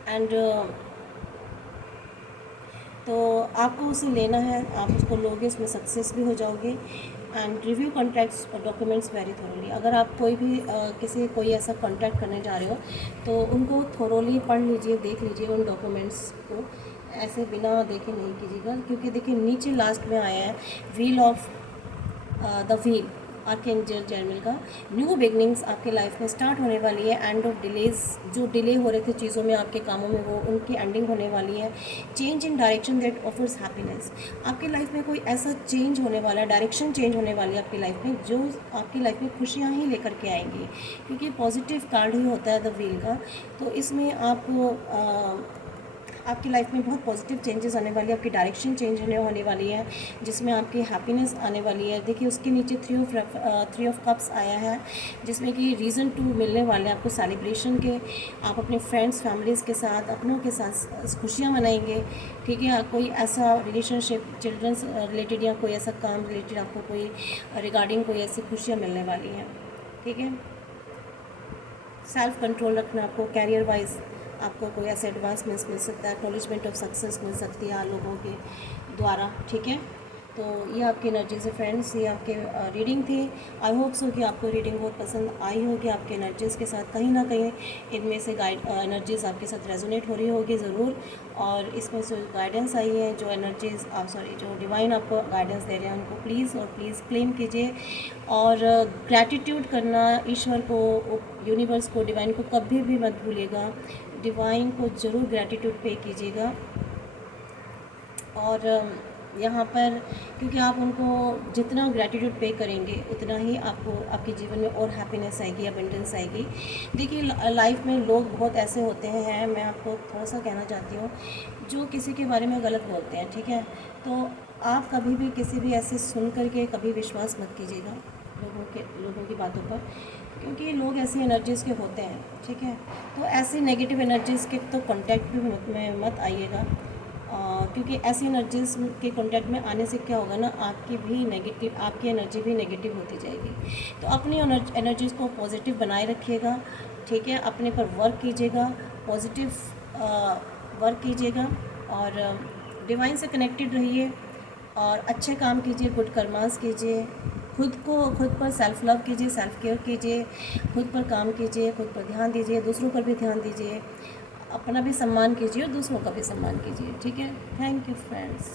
एंड तो आपको उसे लेना है, आप उसको लोगे, उसमें सक्सेस भी हो जाओगे। एंड रिव्यू कॉन्ट्रैक्ट्स और डॉक्यूमेंट्स वेरी थोरोली। अगर आप कोई भी कोई ऐसा कॉन्ट्रैक्ट करने जा रहे हो तो उनको थोरोली पढ़ लीजिए, देख लीजिए उन डॉक्यूमेंट्स को, ऐसे बिना देखे नहीं कीजिएगा। क्योंकि देखिए नीचे लास्ट में आया है wheel of the wheel, archangel Jeremiel का। न्यू बिगनिंग्स आपके लाइफ में स्टार्ट होने वाली है। एंड ऑफ डिलेज, जो डिले हो रहे थे चीज़ों में, आपके कामों में, वो उनकी एंडिंग होने वाली है। Change in direction that offers happiness. आपकी लाइफ में कोई ऐसा चेंज होने वाला है, डायरेक्शन चेंज होने वाली है आपकी लाइफ में, जो आपकी लाइफ में खुशियाँ ही लेकर के आएंगी, क्योंकि पॉजिटिव कार्ड ही होता है द व्हील का। तो इसमें आपकी लाइफ में बहुत पॉजिटिव चेंजेस आने वाली है, आपकी डायरेक्शन चेंज होने वाली है, जिसमें आपकी हैप्पीनेस आने वाली है। देखिए उसके नीचे थ्री ऑफ कप्स आया है, जिसमें कि रीज़न टू मिलने वाले हैं आपको सेलिब्रेशन के। आप अपने फ्रेंड्स फैमिलीज़ के साथ, अपनों के साथ खुशियाँ मनाएंगे, ठीक है। कोई ऐसा रिलेशनशिप चिल्ड्रंस रिलेटेड या कोई ऐसा काम रिलेटेड आपको कोई रिगार्डिंग कोई ऐसी खुशियाँ मिलने वाली हैं, ठीक है। सेल्फ कंट्रोल रखना आपको, कैरियर वाइज आपको कोई ऐसे एडवांसमेंट्स मिल सकता है, एक्नॉलेजमेंट ऑफ सक्सेस मिल सकती है लोगों के द्वारा, ठीक है। तो ये आपकी एनर्जीज है फ्रेंड्स, ये आपके रीडिंग थी। आई होप सो कि आपको रीडिंग बहुत पसंद आई होगी। आपके एनर्जीज़ के साथ कहीं ना कहीं इनमें से एनर्जीज़ आपके साथ रेजोनेट हो रही होगी ज़रूर। और इसमें से गाइडेंस आई है, जो एनर्जीज़ जो डिवाइन आपको गाइडेंस दे रहे हैं, उनको प्लीज़ और प्लीज़ क्लेम कीजिए। और ग्रैटिट्यूड करना ईश्वर को, यूनिवर्स को, डिवाइन को कभी भी मत भूलिएगा। डिवाइन को ज़रूर ग्रैटिट्यूड पे कीजिएगा। और यहाँ पर क्योंकि आप उनको जितना ग्रैटिट्यूड पे करेंगे उतना ही आपको आपके जीवन में और हैप्पीनेस आएगी, अबंडेंस आएगी। देखिए लाइफ में लोग बहुत ऐसे होते हैं, मैं आपको थोड़ा सा कहना चाहती हूँ, जो किसी के बारे में गलत बोलते हैं, ठीक है। तो आप कभी भी किसी भी ऐसे सुन करके कभी विश्वास मत कीजिएगा लोगों की बातों पर, क्योंकि लोग ऐसी एनर्जीज़ के होते हैं, ठीक है। तो ऐसी नेगेटिव एनर्जीज़ के तो कांटेक्ट भी मत आइएगा, क्योंकि ऐसी एनर्जीज़ के कांटेक्ट में आने से क्या होगा ना, आपकी एनर्जी भी नेगेटिव होती जाएगी। तो अपनी एनर्जीज़ को पॉजिटिव बनाए रखिएगा, ठीक है। अपने पर वर्क कीजिएगा, पॉजिटिव वर्क कीजिएगा, और डिवाइन से कनेक्टेड रहिए, और अच्छे काम कीजिए, गुड कर्मास कीजिए, खुद पर सेल्फ लव कीजिए, सेल्फ केयर कीजिए, खुद पर काम कीजिए, खुद पर ध्यान दीजिए, दूसरों पर भी ध्यान दीजिए, अपना भी सम्मान कीजिए और दूसरों का भी सम्मान कीजिए, ठीक है। Thank you friends.